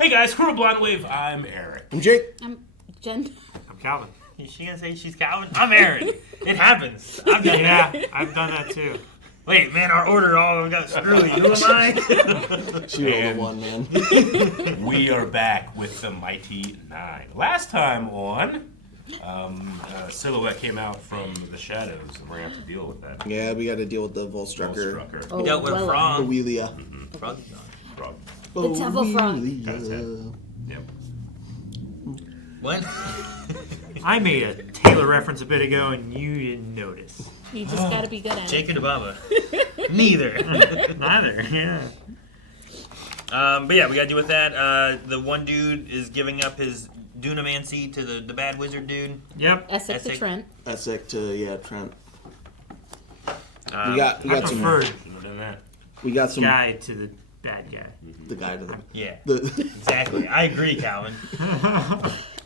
Hey guys, Crew of Blonde Wave, I'm Eric. I'm Jake. I'm Jen. I'm Calvin. Is she gonna say she's Calvin? I'm Aaron. It happens. I've done Yeah, that. I've done that too. Wait, man, our order all got screwy. Who am I? She rolled a And- 1, man. We are back with the Mighty Nein. Last time on, Silhouette came out from the shadows, and we're going to have to deal with that. Yeah, we got to deal with the Volstrucker. Volstrucker. Oh, We dealt with well, Frog. Wheelia. Frog's Frog. The devil frog. Wheelia. Yep. What? I made a Taylor reference a bit ago and you didn't notice. You just gotta be good at Jake it. or Baba? Neither. Neither, yeah. But yeah, we gotta deal with that. The one dude is giving up his Dunamancy to the bad wizard dude. Yep. Essex to Essex. Trent. Essex to Trent. Um, We got I some. preferred Shouldn't have done that. We got some. guy to the bad guy. The guy to the. Yeah, The, exactly. I agree, Calvin.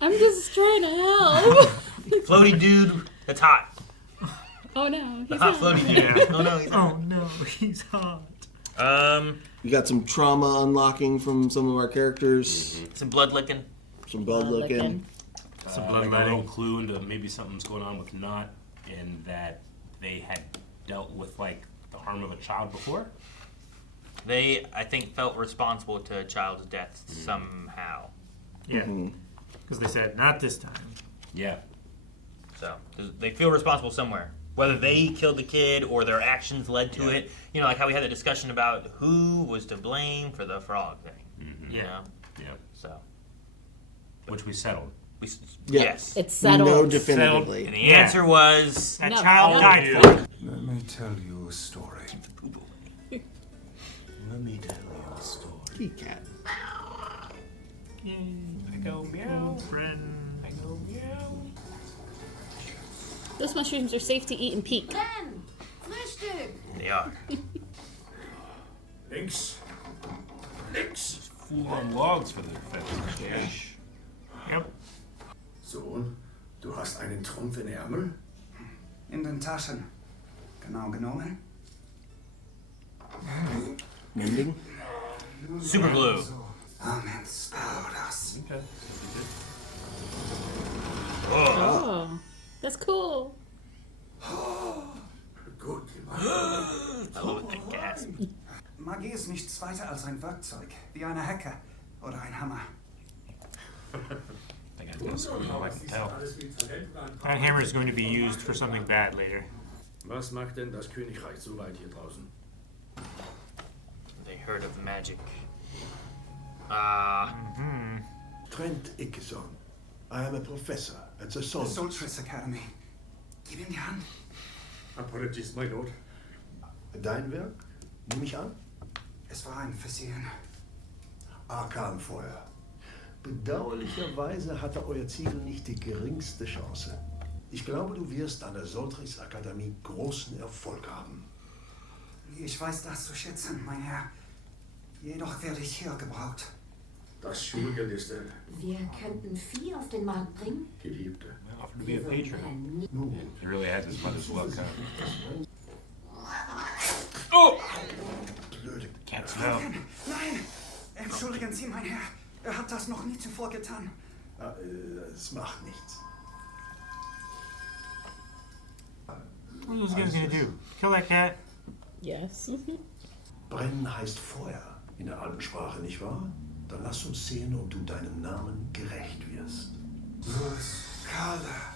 I'm just trying to help. Floaty dude that's hot. Oh no. The He's hot not. floaty dude. Yeah. Oh no, he's Oh hot. no, he's hot. we got some trauma unlocking from some of our characters. Some blood licking. Some blood looking. Some Like a little bloodletting. clue into maybe something's going on with Nott, in that they had dealt with like the harm of a child before. They, I think, felt responsible to a child's death somehow. Yeah. Because they said, not this time. Yeah. So they feel responsible somewhere. Whether they killed the kid or their actions led to it. You know, like how we had the discussion about who was to blame for the frog thing. You Yeah. know? Yeah. So, Which we settled. Yeah. yes. It's settled. No, definitively. And the Yeah. answer was... That No, child no. died for it. Let me tell you a story. Let me tell you a story. Kitty cat. I go meow. Friend. I go meow. Those mushrooms are safe to eat and peek. Glenn, Frühstück! They are. Links. Links. Food on logs for the defense. Yep. Sohn, du hast einen Trumpf in Ärmel? In den Taschen. Genau genommen. Mending. Super glue. Amen. Spell das. Okay. Oh, that's cool. Gut gemacht. I love that gasp. Magie ist nichts weiter als ein Werkzeug. Wie eine Hecke oder ein Hammer. I got this one. I can tell. That hammer is going to be used for something bad later. Was macht denn das Königreich so weit hier draußen? They heard of magic. Trent Ickeson. I am a professor at the The Solstice. Solstice Academy. Gib ihm die Hand. Apologies, my lord. Dein Werk? Nehme ich an? Es war ein Versehen. Arcane Fire. Bedauerlicherweise hatte euer Ziel nicht die geringste Chance. Ich glaube, du wirst an der Solstice Akademie großen Erfolg haben. Ich weiß das zu schätzen, mein Herr. Jedoch werde ich hier gebraucht. Das Schulgeld ist Wir könnten Vieh auf den Markt bringen. Geliebte. Offered to be a patron. Nun, He really has his mother's luck, huh? blöde. Can't smell. Nein! Entschuldigen Sie, mein Herr. Er hat das noch nie zuvor getan. Es macht nichts. What are those guys gonna do? Kill that cat? Yes. Brennen heißt Feuer in der alten Sprache, nicht wahr? Dann lass uns sehen, ob du deinem Namen gerecht wirst. Carla.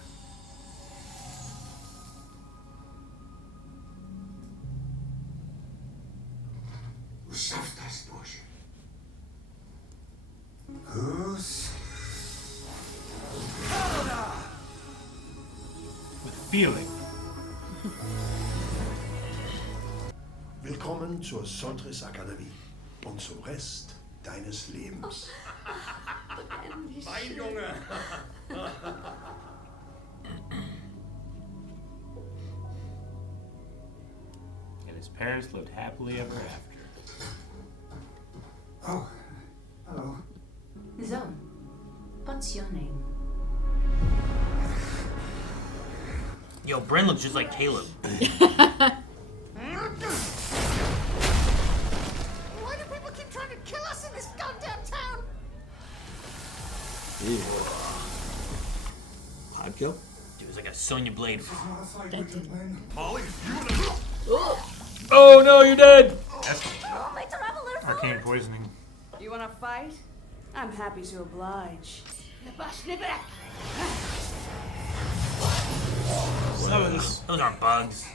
Du schaffst das, Bursche. Hus. With feeling. Willkommen zur Solstice Akademie und zum Rest deines Lebens. Mein Junge! And his parents lived happily ever after. Oh, hello. So, what's your name? Yo, Bryn looks just like Caleb. Why do people keep trying to kill us in this goddamn town? Ew. Pod kill? Dude, it was like a Sonya Blade. Oh no, you're dead! Arcane poisoning. You wanna fight? I'm happy to oblige. Those aren't bugs.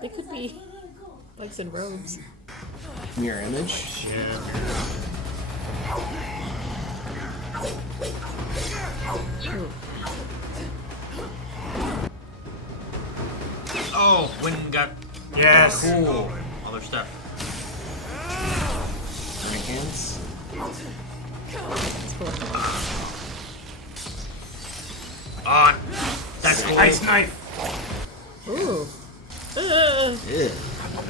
They could be bugs in robes. Mirror image? Yeah. Oh, Wind got Yes. cool. Other stuff. Hands? On. That's cool. Ice knife. Ooh. Yeah.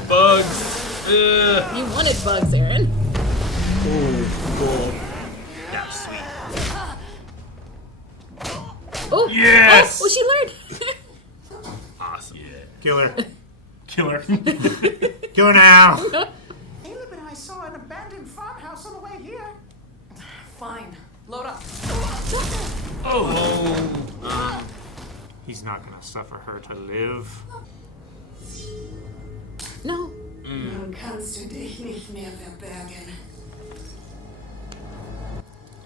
Bugs. You wanted bugs, Aaron. Ooh, cool. That was sweet. Oh! Yes! Oh, she learned! Awesome. Kill her. Killer. Kill her now. Caleb and I saw an abandoned farmhouse on the way here. Fine. Load up. Oh. He's not gonna suffer her to live. No. Nun kannst du dich nicht mehr verbergen.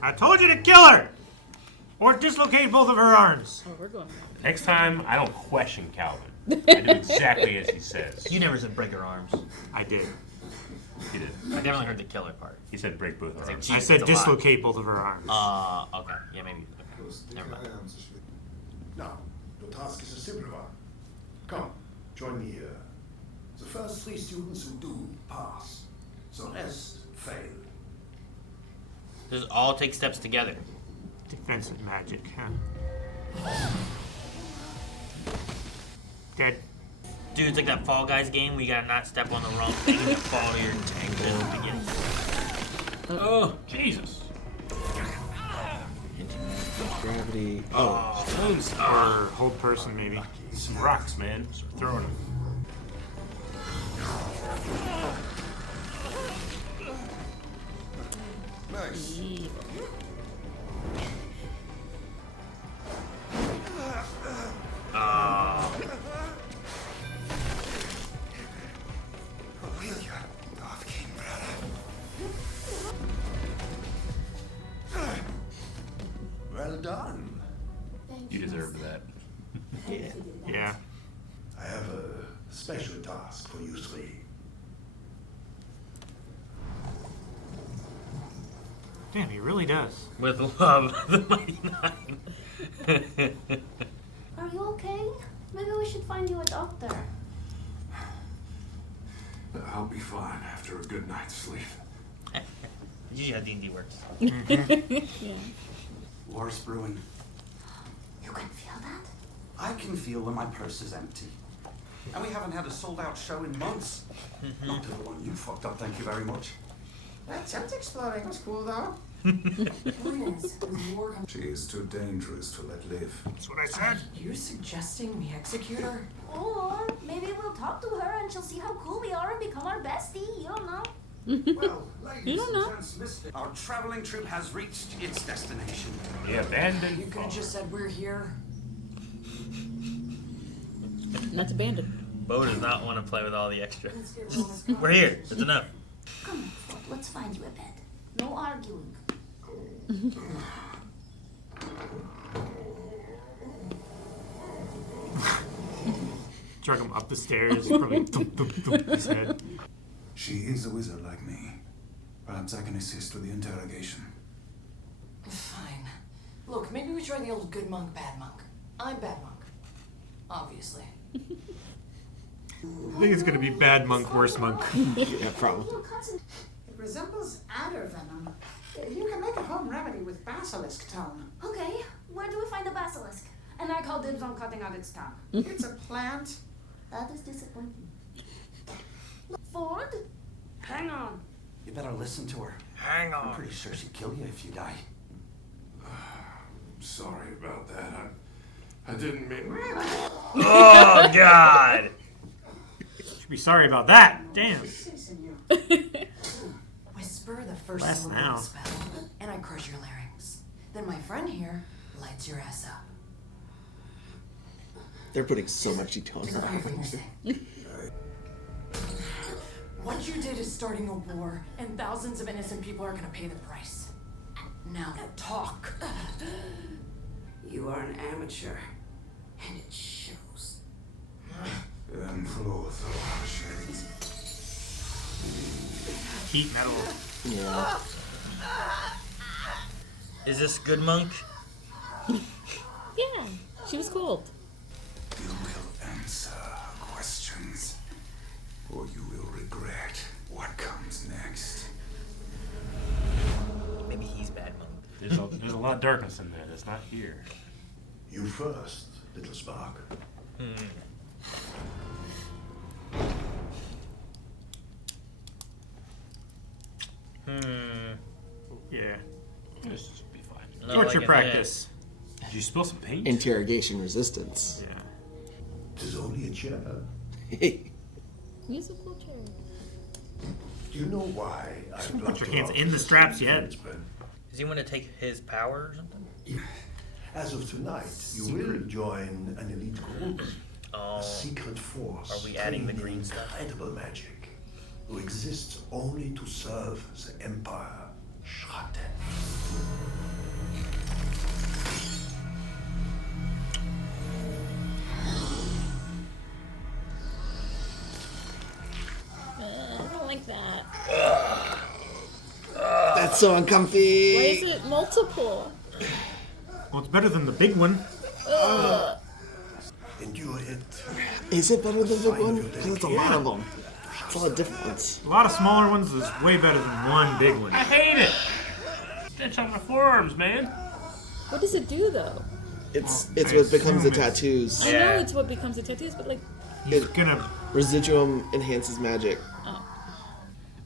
I told you to kill her! Or dislocate both of her arms. Oh, we're going. Next time, I don't question Calvin. I do exactly as he says. You never said break her arms. I did. He did. I definitely heard the killer part. He said break both I arms. was like, I said it's a lot. dislocate both of her arms. Okay. Yeah, maybe. Okay. Never mind. Now, your task is a simple one. Come, join me here. The first 3 students who do, pass. The rest, fail. Just all take steps together. Defensive magic, huh? Dead. Dude, it's like that Fall Guys game where you gotta not step on the wrong thing and you fall to your tank at the beginning. Oh, Jesus. Gravity. Oh. Stones. Or hold person, maybe. Some rocks, man. Start throwing them. Nice. Well done. You deserve that. Yeah. I have a special task for you 3. Damn, he really does. With love, the Mighty Nein. Are you okay? Maybe we should find you a doctor. I'll be fine after a good night's sleep. Usually how D&D works. Yeah. War's brewing. You can feel that? I can feel when my purse is empty. And we haven't had a sold-out show in months. Not to the one you fucked up, thank you very much. That tent exploring was cool, though. She is too dangerous to let live. That's what I said. You're suggesting we execute her? Or maybe we'll talk to her and she'll see how cool we are and become our bestie. You don't know. Well, ladies You don't know. and gents, Mr. Our traveling troupe has reached its destination. The abandoned. You could have just said we're here. And that's abandoned. Bo does not want to play with all the extra. We're here. It's enough. Come on, Fjord, let's find you a bed. No arguing. Drug him up the stairs. Probably thump, thump, thump his head. She is a wizard like me. Perhaps I can assist with the interrogation. Fine. Look, maybe we try the old good monk, bad monk. I'm bad monk. Obviously. I think it's gonna be bad monk, worse monk. Yeah, probably. It resembles adder venom. You can make a home remedy with basilisk tongue. Okay, where do we find the basilisk? And I call dibs on cutting out its tongue. It's a plant. That is disappointing. Fjord? Hang on. You better listen to her. Hang I'm on. pretty sure she'd kill you if you die. Sorry about that. I didn't mean. Oh, God. Should be sorry about that. Damn. Whisper the first Less syllable now. of the spell, and I crush your larynx. then my friend here lights your ass up. They're putting so much detail on Just her. everything you say. What you did is starting a war, and thousands of innocent people are gonna pay the price. Now talk. You are an amateur, and it shows. Heat metal. Yeah. Is this good monk? Yeah, she was cold. You will answer questions, or you will regret what comes next. Maybe he's bad monk. There's a lot of darkness in there that's not here. You first, little spark. Yeah. This should be fine. No, Torture like it, practice. Did you spill some paint? Interrogation resistance. Yeah. Tis only a chair. Hey. Musical chair. Do you know why I Don't plucked put your her hands out in of the the straps sea yet. friends, Ben? Does he want to take his power or something? As of tonight, you will join an elite group, Oh. a secret force. Are we adding the trained in green stuff? incredible magic, who exists only to serve the Empire. Schratten. I don't like that. That's so uncomfy. Why is it multiple? Well, it's better than the big one. Endure it. Is it better than the big one? Because it's a lot of them. It's a lot of different ones. A lot of smaller ones is way better than one big one. I hate it. Stitch on my forearms, man. What does it do though? It's I what becomes the assume it's- tattoos. I Yeah. know it's what becomes the tattoos, but like, He's gonna. Residuum enhances magic.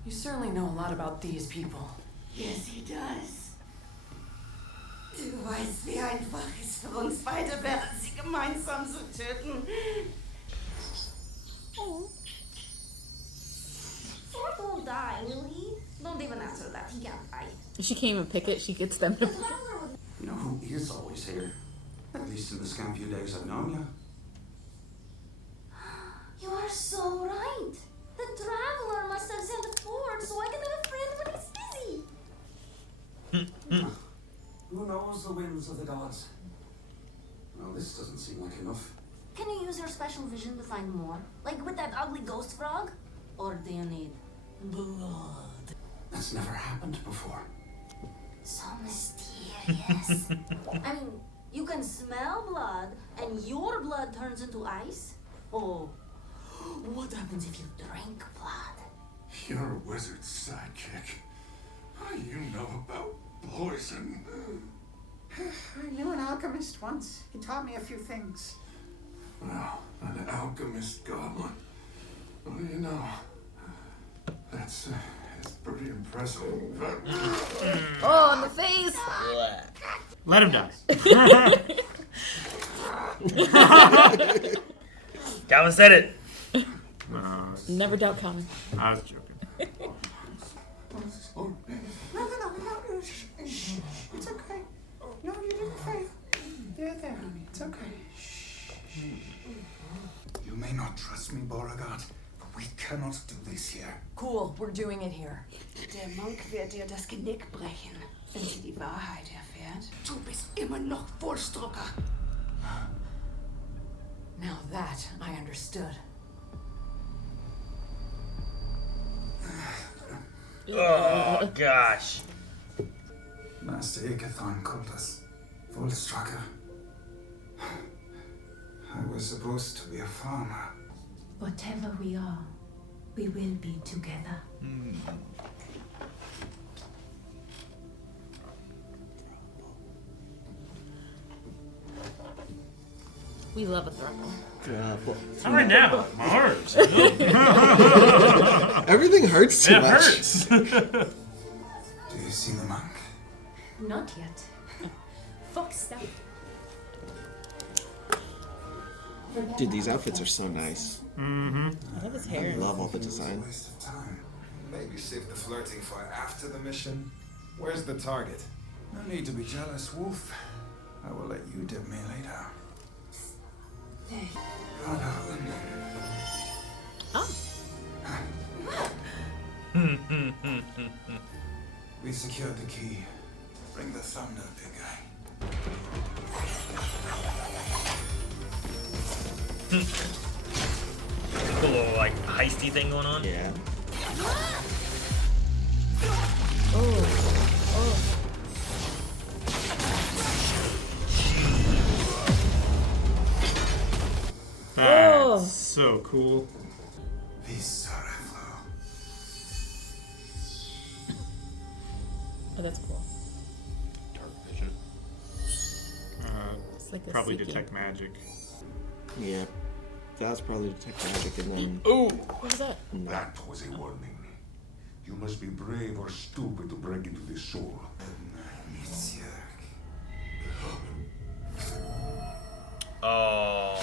You certainly know a lot about these people. Yes, he does. Du weißt, wie einfach es für uns beide wäre, sie gemeinsam zu töten. oh, Fjord won't die, will he? Don't even answer that. He can't die. she can't even pick it. She gets them to pick it. You know who is always here? At least in the scant few days I've known you. You are so right. The Traveler must have sent a Fjord so I can have a friend when he's busy. Who knows the whims of the gods? Well, this doesn't seem like enough. Can you use your special vision to find more? Like with that ugly ghost frog? Or do you need blood? That's never happened before. So mysterious. I mean, you can smell blood and your blood turns into ice? Oh, what happens if you drink blood? You're a wizard's sidekick. How do you know about poison? I knew an alchemist once. He taught me a few things. Well, an alchemist goblin. What do you know? That's pretty impressive. But Oh, in the face! Let him die. Calvin said it. Never doubt coming. I was joking. No. Shh. It's okay. No, you didn't fail. You're there, honey. It's okay. you may not trust me, Beauregard, but we cannot do this here. Cool, we're doing it here. Der Monk wird dir das Genick brechen, wenn sie die Wahrheit erfährt. Du bist immer noch Volstrucker. Now that I understood. Oh gosh. Master Ikathon called us Volstrucker. I was supposed to be a farmer. Whatever we are, we will be together. We love a thruple. Not right now. My arms. Everything hurts too It much. hurts. Do you see the monk? Not yet. Fuck stuff. Dude, these outfits are so nice. I love his I hair. love all the design. Waste of time. Maybe save the flirting for after the mission. Where's the target? No need to be jealous, Wolf. I will let you dip me later. God, Oh. we secured the key. Bring the thunder, big guy. Cool little like heisty thing going on. Yeah. Oh. That's so cool. Oh, that's cool. Dark vision. It's like a Probably seeking. detect magic. Yeah. That was probably Detect Magic, and then... Oh! What was that? That was a warning. You must be brave or stupid to break into this soul. Oh.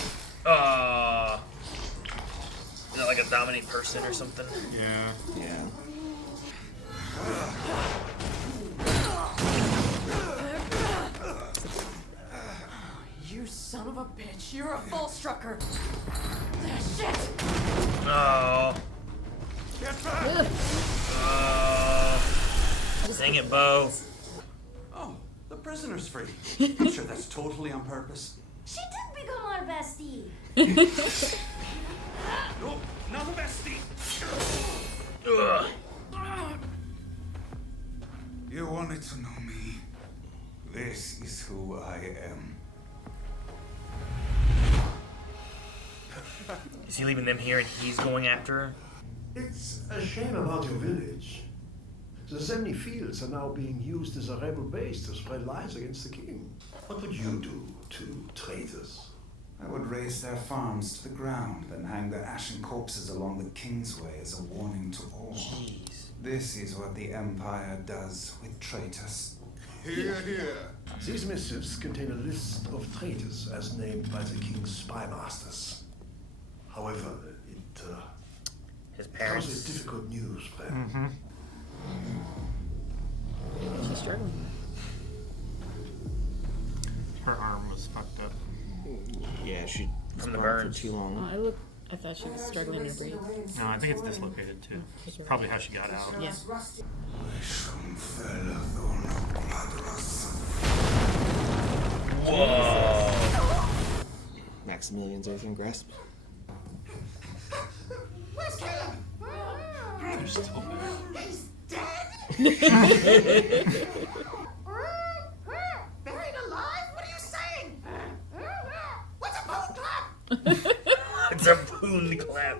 Is that like a dominate person or something? Yeah. Yeah. You son of a bitch. You're a Volstrucker. Shit. Oh. Dang it, Bo. Oh, the prisoner's free. I'm sure that's totally on purpose. She did become our bestie. Nope, not a bestie. Ugh. You wanted to know me. This is who I am. Is he leaving them here and he's going after her? It's a shame about your village. The Zemni fields are now being used as a rebel base to spread lies against the king. What would you do to traitors? I would raze their farms to the ground, then hang their ashen corpses along the Kingsway as a warning to all. Jeez. This is what the Empire does with traitors. Hear, hear. These missives contain a list of traitors as named by the king's spy masters. However, it His causes parents. difficult news, Brad. Mm-hmm. She's struggling. Her arm was fucked up. Yeah, she From the spawned burns. for too long. Oh, I thought she was struggling to breathe. No, I think it's dislocated too. It's probably how she got out. Yeah. Whoa. Maximilian's Earthen Grasp. Where's Caleb? They're still He's dead? Buried alive? What are you saying? What's a bone clap? It's a boon clap.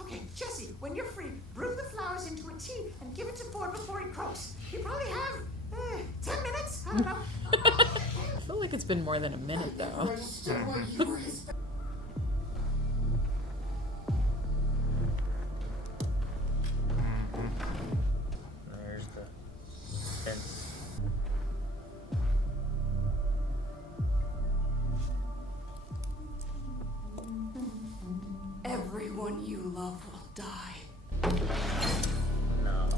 Okay, Jesse, when you're free, brew the flowers into a tea and give it to Fjord before he croaks. You probably have 10 minutes? I don't know. I feel like it's been more than a minute though. There's the fence. Everyone you love will die. No.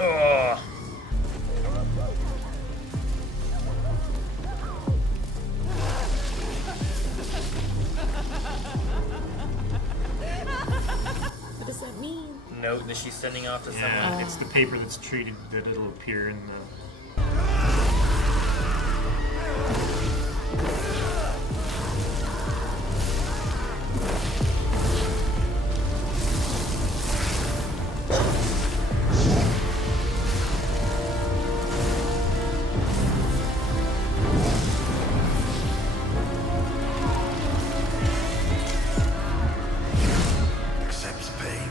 Oh. What does that mean? Note that she's sending off to someone. Yeah, it's the paper that's treated that it'll appear in the. Accepts pain.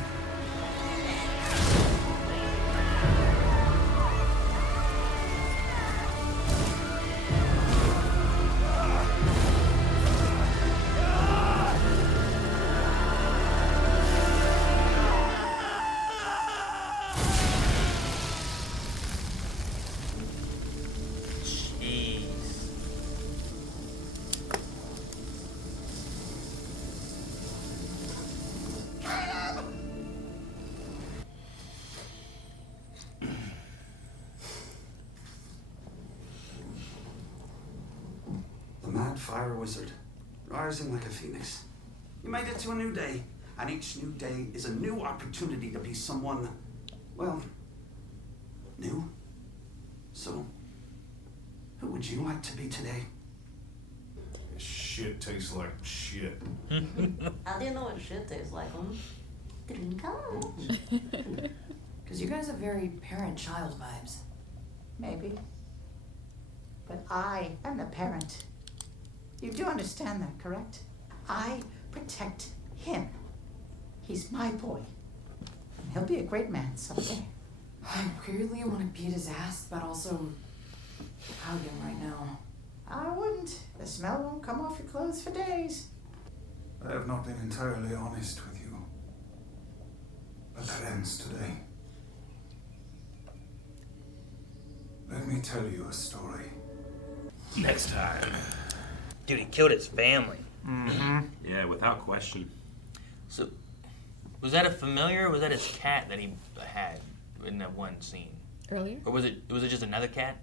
fire wizard, rising like a phoenix. You made it to a new day, and each new day is a new opportunity to be someone, well, new. So, who would you like to be today? Shit tastes like shit. I didn't know what shit tastes like. Drink up. Because you guys have very parent-child vibes. Maybe. But I am the parent. You do understand that, correct? I protect him. He's my boy. And he'll be a great man someday. I weirdly want to beat his ass, but also hug him right now. I wouldn't. The smell won't come off your clothes for days. I have not been entirely honest with you. But that ends today. Let me tell you a story. Next time. Dude, he killed his family. Mm-hmm. Yeah, without question. So, was that a familiar, or was that his cat that he had in that one scene? Earlier? Or was it just another cat?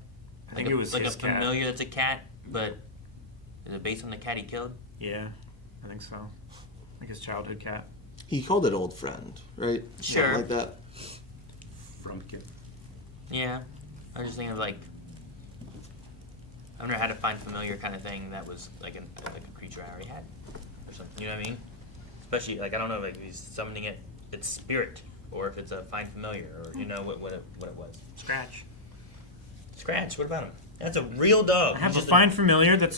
I think it was like his a cat. familiar that's a cat, but is it based on the cat he killed? Yeah, I think so. Like his childhood cat. He called it old friend, right? Sure. Something like that. Frumpkin. Yeah. I was just thinking of like, I've never had a find familiar kind of thing that was like a creature I already had or something. You know what I mean? Especially like I don't know if he's summoning its spirit or if it's a find familiar or you know what it was. Scratch. Scratch. What about him? That's a real dog. I have a find familiar that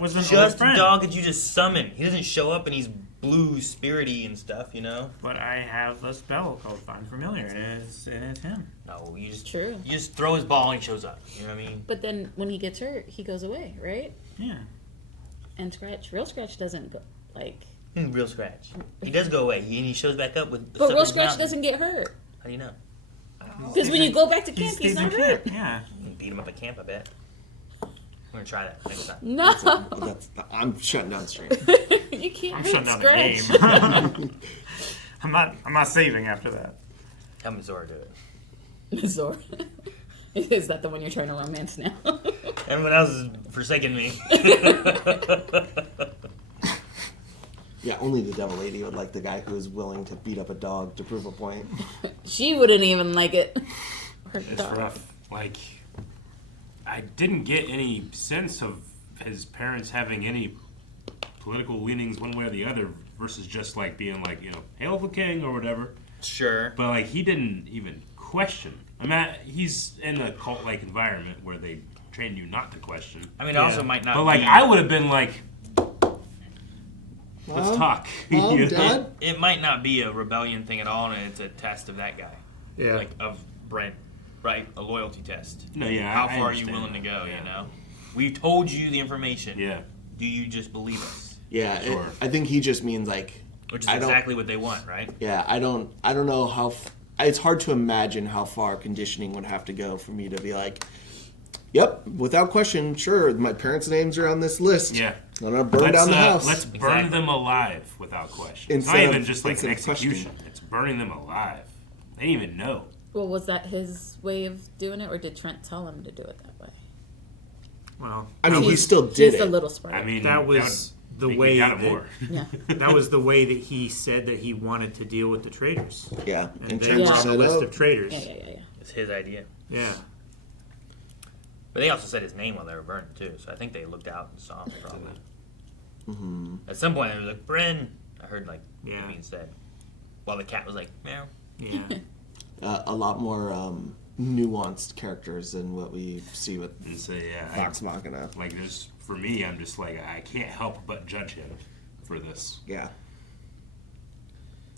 was an old just friend. a dog that you just summon. He doesn't show up and he's blue, spirity and stuff, you know? But I have a spell called Find Familiar, and it's him. No, you just throw his ball and he shows up. You know what I mean? But then when he gets hurt, he goes away, right? Yeah. And real Scratch doesn't go, like... Real Scratch. He does go away, and he shows back up with... But real Scratch doesn't get hurt. How do you know? Because when you go back to camp, he's not hurt. Yeah. You can beat him up at camp, I bet. We're gonna try that next time. No. I'm shutting down stream. You can't I'm hurt shutting down Scratch. the game. I'm not saving after that. Have Mazora do it. Mazora. Is that the one you're trying to romance now? Everyone else is forsaking me. Yeah, only the devil lady would like the guy who is willing to beat up a dog to prove a point. She wouldn't even like it. Her It's dog. rough. Like, I didn't get any sense of his parents having any political leanings one way or the other versus just like being like, you know, hail the king or whatever. Sure. But like, he didn't even question. I mean, he's in a cult-like environment where they train you not to question. I mean, it also might not But like, be... I would have been like, let's talk. Mom, You know? Dad? It might not be a rebellion thing at all, and it's a test of that guy. Yeah. Like, of Brent, right? A loyalty test. No, yeah, How I far are you understand willing to that. go, Yeah. you know? We told you the information. Yeah. Do you just believe us? Yeah, Sure. I think he just means like... Which is I don't- exactly what they want, right? Yeah, I don't know how... It's hard to imagine how far conditioning would have to go for me to be like, yep, without question, sure, my parents' names are on this list. Yeah. I'm going to burn down the house. Let's burn them alive without question. It's not Instead even of- just like an instead of question. execution. It's burning them alive. They didn't even know. Well, was that his way of doing it, or did Trent tell him to do it that way? Well, I mean, that he was- still did He's it. a little smart. I mean, that was the make me way doubt it that, more. Yeah. that was the way that he said that he wanted to deal with the traitors. Yeah, And they Trent were on the said, list "Oh." of traitors. Yeah. It's his idea. Yeah. But they also said his name while they were burning, too. So I think they looked out and saw him, probably. Mm-hmm. At some point, they were like, Bryn! I heard, like, Yeah. being said. While the cat was like, meow. Yeah. A lot more nuanced characters than what we see with And so, yeah, Vox Machina. like, there's for me, I'm just like, I can't help but judge him for this. Yeah.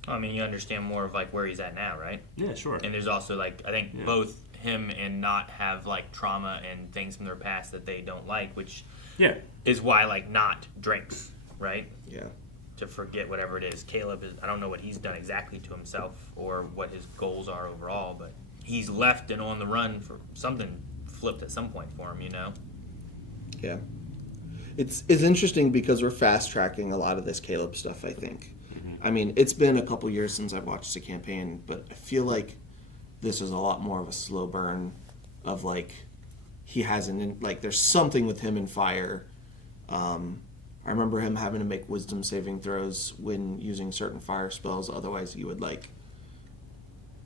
I mean, you understand more of, like, where he's at now, right? Yeah, sure. And there's also, like, I think Yeah. both him and Nott have, like, trauma and things from their past that they don't like, which Yeah. is why, like, Nott drinks, right? Yeah. To forget whatever it is. Caleb is, I don't know what he's done exactly to himself or what his goals are overall, but he's left and on the run for something flipped at some point for him, you know? Yeah. It's interesting because we're fast tracking a lot of this Caleb stuff, I think. I mean, it's been a couple years since I've watched the campaign, but I feel like this is a lot more of a slow burn of like he hasn't like there's something with him and Fire I remember him having to make wisdom saving throws when using certain fire spells. Otherwise, he would like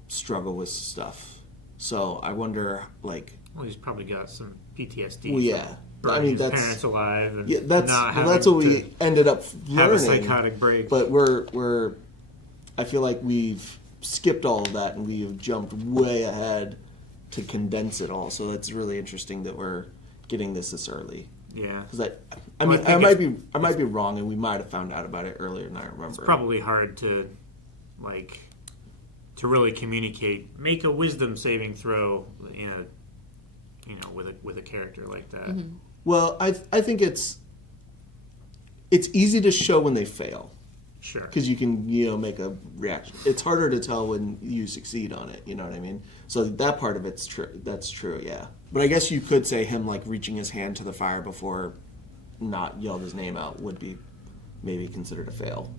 struggle with stuff. So I wonder, like, well, he's probably got some PTSD. well, yeah, I mean, his parents alive, and yeah, that's not well, that's what we ended up learning. have a psychotic break. But we're I feel like we've skipped all of that and we have jumped way ahead to condense it all. So it's really interesting that we're getting this early. Yeah, because I mean, I might be wrong, and we might have found out about it earlier than I remember. It's probably hard to, like, to really communicate. Make a wisdom saving throw in a, you know, with a character like that. Mm-hmm. Well, I think it's easy to show when they fail. Sure. Because you can, make a reaction. It's harder to tell when you succeed on it, you know what I mean? So that part of it's true. That's true, yeah. But I guess you could say him, like, reaching his hand to the fire before Nott yelled his name out would be maybe considered a fail.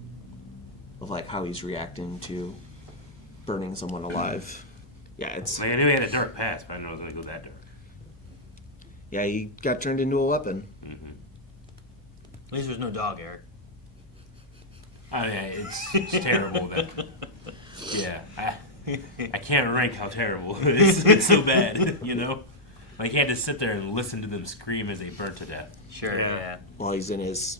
Of, like, how he's reacting to burning someone alive. Yeah, it's... Like, I knew he had a dark past, but I didn't know it was going to go that dark. Yeah, he got turned into a weapon. Mm-hmm. At least there's no dog, Eric. Oh yeah, it's terrible. I can't rank how terrible it is. It's so bad, Like, he had to sit there and listen to them scream as they burnt to death. Sure, yeah. While he's in his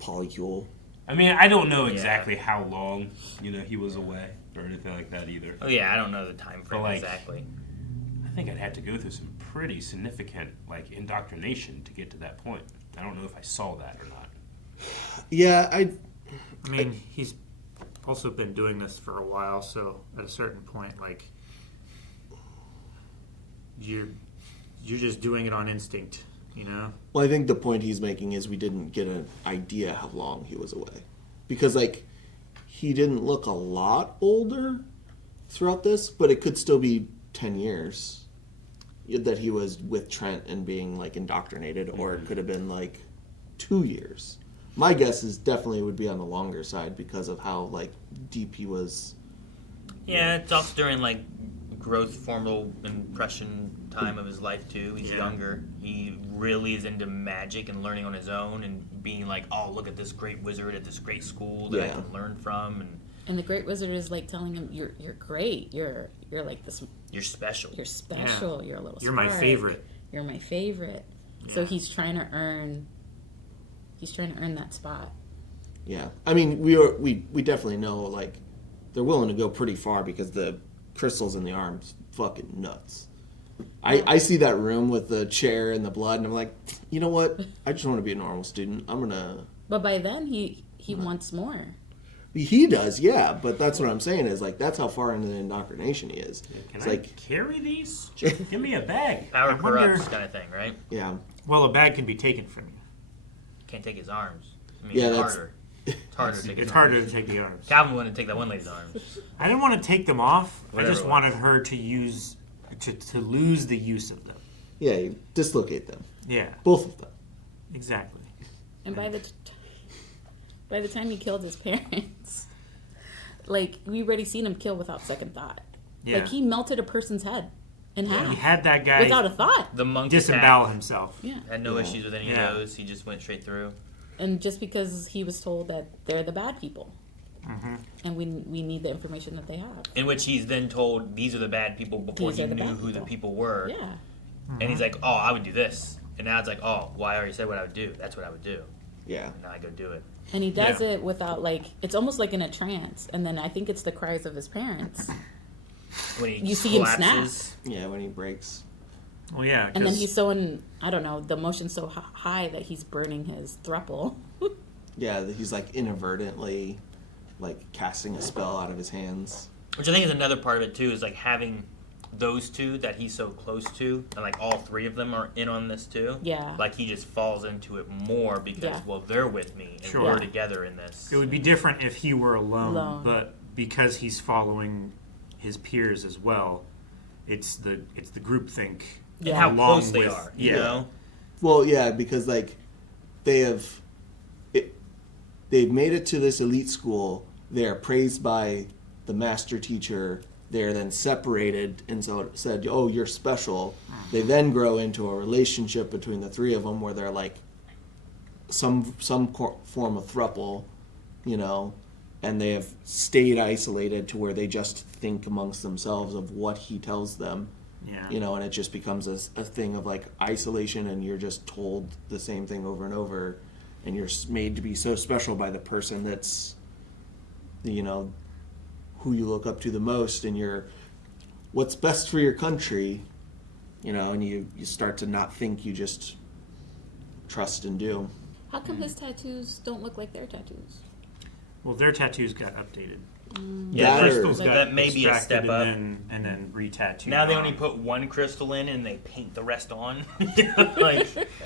polycule. I mean, I don't know exactly how long, he was away or anything like that either. Oh yeah, I don't know the time frame exactly. I think I'd have to go through some pretty significant, like, indoctrination to get to that point. I don't know if I saw that or not. Yeah, I mean, he's also been doing this for a while, so at a certain point, like, you're just doing it on instinct, Well, I think the point he's making is we didn't get an idea how long he was away. Because, like, he didn't look a lot older throughout this, but it could still be 10 years that he was with Trent and being, like, indoctrinated, or it could have been, like, 2 years. My guess is definitely would be on the longer side because of how, like, deep he was. Yeah, it's also during, like, growth formal impression time of his life, too. He's younger. He really is into magic and learning on his own and being like, oh, look at this great wizard at this great school that I can learn from. And the great wizard is, like, telling him, you're great. You're like this. You're special. You're special. Yeah. You're a little You're my favorite. You're my favorite. Yeah. So he's trying to earn that spot. Yeah. I mean, we definitely know, like, they're willing to go pretty far because the crystals in the arms fucking nuts. I see that room with the chair and the blood, and I'm like, you know what? I just want to be a normal student. I'm gonna. But by then he wants more. He does, yeah. But that's what I'm saying is, like, that's how far into the indoctrination he is. Yeah, it's I like, carry these? Give me a bag. Power corrupts kind of thing, right? Yeah. Well, a bag can be taken from you. Can't take his arms. I mean, Yeah, it's that's- harder. It's harder to take his It's arms. harder to take the arms. Calvin wanted to take that one lady's arms. I didn't want to take them off. Whatever I just it was. wanted her to lose the use of them. yeah, you dislocate them. Yeah, Both of them. exactly. And by the time he killed his parents, like, we already seen him kill without second thought. Yeah. Like, he melted a person's head in half He had that guy without a thought. The monk disembowel attack himself. Yeah. had no issues with any Yeah. of those. He just went straight through. And just because he was told that they're the bad people. Mm-hmm. And we need the information that they have. In which he's then told these are the bad people before These he are the knew bad who the people. people were. Yeah. And he's like, oh, I would do this. And now it's like, oh, well, I already said what I would do. That's what I would do. Yeah. And now I go do it. And he does it without, like, it's almost like in a trance. And then I think it's the cries of his parents. When he You see him collapses. Yeah, when he breaks. Well, yeah. And then he's so I don't know, the motion's so high that he's burning his thruple. Yeah, he's, like, inadvertently, like, casting a spell out of his hands. Which I think is another part of it, too, is, like, having those two that he's so close to, and, like, all three of them are in on this, too. Yeah. Like, he just falls into it more because, well, they're with me, and Sure. we're together in this. It would be different if he were alone, Alone. but because he's following his peers as well, it's the groupthink. And how along close they with- are, you know? Well, yeah, because, like, they've made it to this elite school. They are praised by the master teacher. They are then separated and so said, oh, you're special. They then grow into a relationship between the three of them where they're, like, some form of throuple, and they have stayed isolated to where they just think amongst themselves of what he tells them. Yeah. And it just becomes a thing of like isolation, and you're just told the same thing over and over, and you're made to be so special by the person that's, who you look up to the most, and you're what's best for your country, and you start to not think, you just trust and do. How come his tattoos don't look like their tattoos? Well, their tattoos got updated. Yeah, Crystals that may be a step up. And then re-tattooed. Now they on. only put one crystal in and they paint the rest on.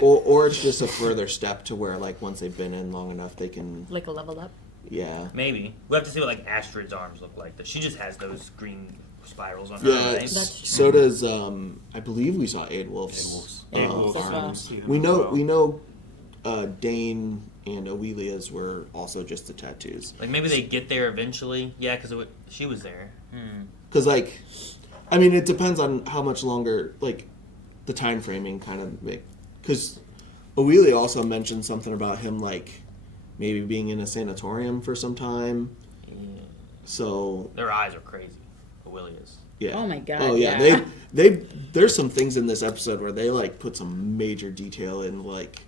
Or it's just a further step to where, like, once they've been in long enough, they can... Like a level up? Yeah. Maybe. We'll have to see what, like, Astrid's arms look like. She just has those green spirals on her, Yeah, right? so does, I believe we saw Eadwulf's arms. We know Dane and Aurelia's were also just the tattoos. Like, maybe they get there eventually. Yeah, because she was there. Because, it depends on how much longer, like, the time framing kind of make... Because Aurelia also mentioned something about him, like, maybe being in a sanatorium for some time. Yeah. So... Their eyes are crazy. Aurelia's. Yeah. Oh, my God. Oh, yeah. There's some things in this episode where they, like, put some major detail in, like,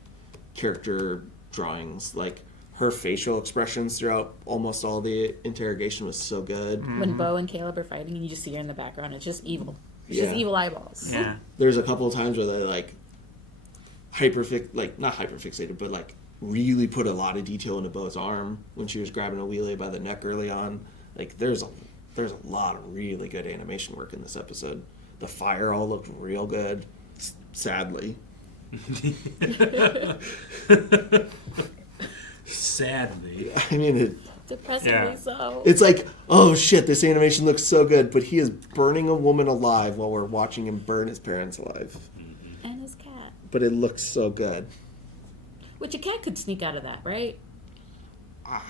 character drawings. Like, her facial expressions throughout almost all the interrogation was so good. When Bo and Caleb are fighting and you just see her in the background, it's just evil. It's just evil eyeballs. Yeah. There's a couple of times where they, like, not hyperfixated, but, like, really put a lot of detail into Bo's arm when she was grabbing Aurelia by the neck early on. Like, there's a lot of really good animation work in this episode. The fire all looked real good, sadly. Sadly. I mean, Depressingly so. It's like, oh shit, this animation looks so good, but he is burning a woman alive while we're watching him burn his parents alive. And his cat. But it looks so good. Which a cat could sneak out of that, right? I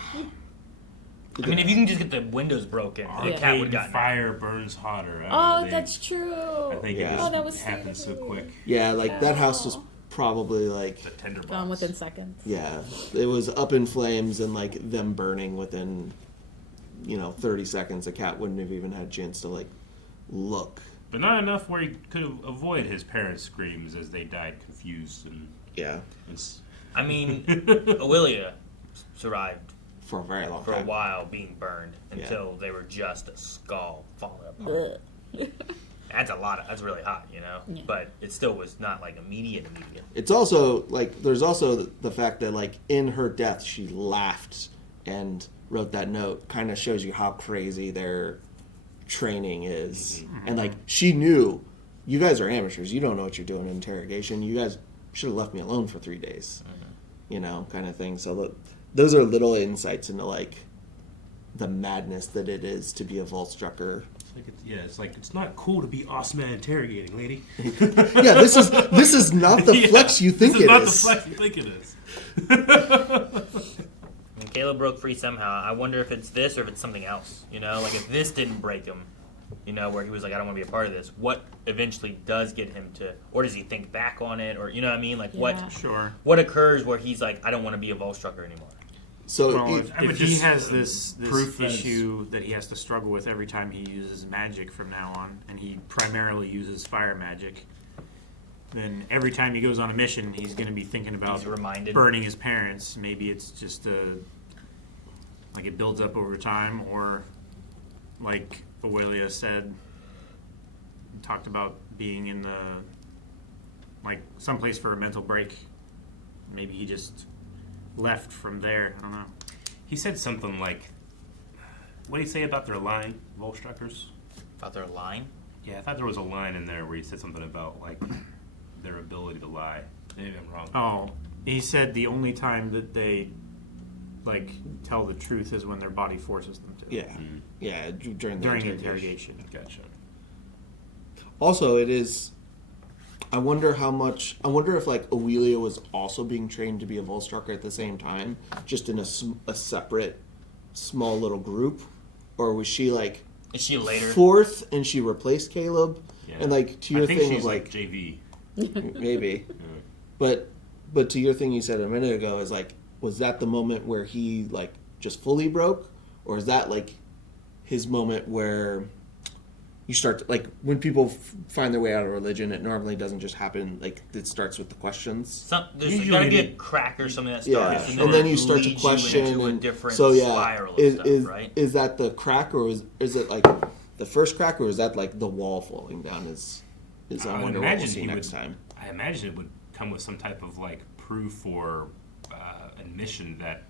mean, if you can just get the windows broken, the cat would have gotten fire burns hotter. That's true. I think it just that was happened so quick. Yeah, like that house was probably like the tinderbox. Gone within seconds. Yeah, it was up in flames and like them burning within 30 seconds. A cat wouldn't have even had a chance to like look. But not enough where he could avoid his parents' screams as they died confused and I mean, Aurelia survived for a very long for time. a while being burned until they were just a skull falling apart. That's really hot, Yeah. But it still was not like immediate. It's also like there's also the fact that like in her death she laughed and wrote that note. Kind of shows you how crazy their training is. Mm-hmm. And like she knew, you guys are amateurs. You don't know what you're doing in interrogation. You guys should have left me alone for 3 days. Kind of thing. So those are little insights into like the madness that it is to be a Volstrucker. It's not cool to be awesome at interrogating, lady. Yeah, this is not the flex you think it is. This is not the flex you think it is. And Caleb broke free somehow. I wonder if it's this or if it's something else. Like if this didn't break him, where he was like, I don't want to be a part of this. What eventually does get him to, or does he think back on it, or what I mean? Like what occurs where he's like, I don't want to be a Volstrucker anymore. So if he has this issue that he has to struggle with every time he uses magic from now on, and he primarily uses fire magic, then every time he goes on a mission, he's going to be thinking about burning his parents. Maybe it's just like it builds up over time, or like Aurelia said, talked about being in like someplace for a mental break. Maybe he just left from there. I don't know. He said something like, what did he say about their line, Volstruckers? About their line? Yeah, I thought there was a line in there where he said something about like their ability to lie. Maybe I'm wrong. Oh, he said the only time that they like tell the truth is when their body forces them to. Yeah, yeah, during the interrogation. Gotcha. Also, it is. I wonder if like Aurelia was also being trained to be a Volstrucker at the same time, just in a separate, small little group, or was she like? Is she later? Fourth, and she replaced Caleb, and like to your I think thing she's of like JV. Maybe, but But to your thing you said a minute ago is like, was that the moment where he like just fully broke, or is that like his moment where you start to, like when people find their way out of religion, it normally doesn't just happen. Like it starts with the questions. There's got to be a crack or something that starts, and then you start to question. into a and different so spiral of stuff, right? Is that the crack, or is it like the first crack, or is that like the wall falling down? Is I wonder what we'll see next time. I imagine it would come with some type of like proof or admission that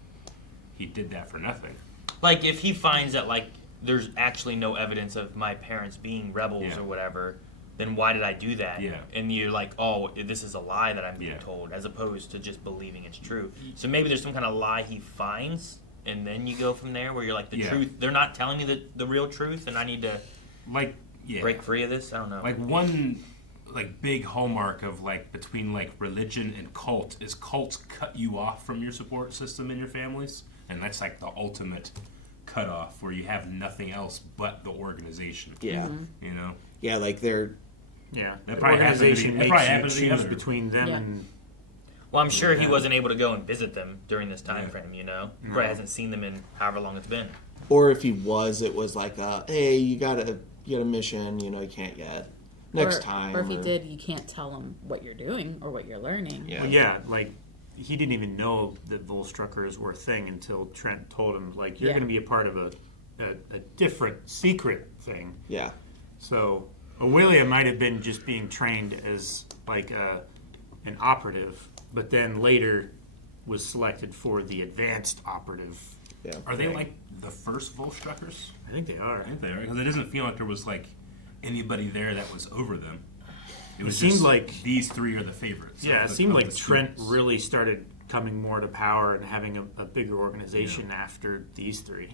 he did that for nothing. Like if he finds that like there's actually no evidence of my parents being rebels or whatever, then why did I do that? Yeah. And you're like, oh, this is a lie that I'm being told, as opposed to just believing it's true. So maybe there's some kind of lie he finds, and then you go from there where you're like, the truth, they're not telling me the real truth, and I need to break free of this? I don't know. Like one like big hallmark of like between like religion and cult is cults cut you off from your support system in your families, and that's like the ultimate cutoff where you have nothing else but the organization. Yeah. You know? Yeah, like they're... Yeah. That The probably organization makes makes you you choose other. between them and... Well, I'm sure he wasn't able to go and visit them during this time frame, you know? He probably hasn't seen them in however long it's been. Or if he was, it was like, hey, you got a mission, you know, you can't yet. Next time. Or if he did, you can't tell him what you're doing or what you're learning. Yeah. Well, yeah, like, he didn't even know that Volstruckers were a thing until Trent told him, like, you're going to be a part of a different secret thing. Yeah. So, Aurelia might have been just being trained as, like, an operative, but then later was selected for the advanced operative. Yeah. Are they like the first Volstruckers? I think they are. I think they are, because it doesn't feel like there was like anybody there that was over them. It seemed just like these three are the favorites. Yeah, it seemed like Trent really started coming more to power and having a bigger organization after these three.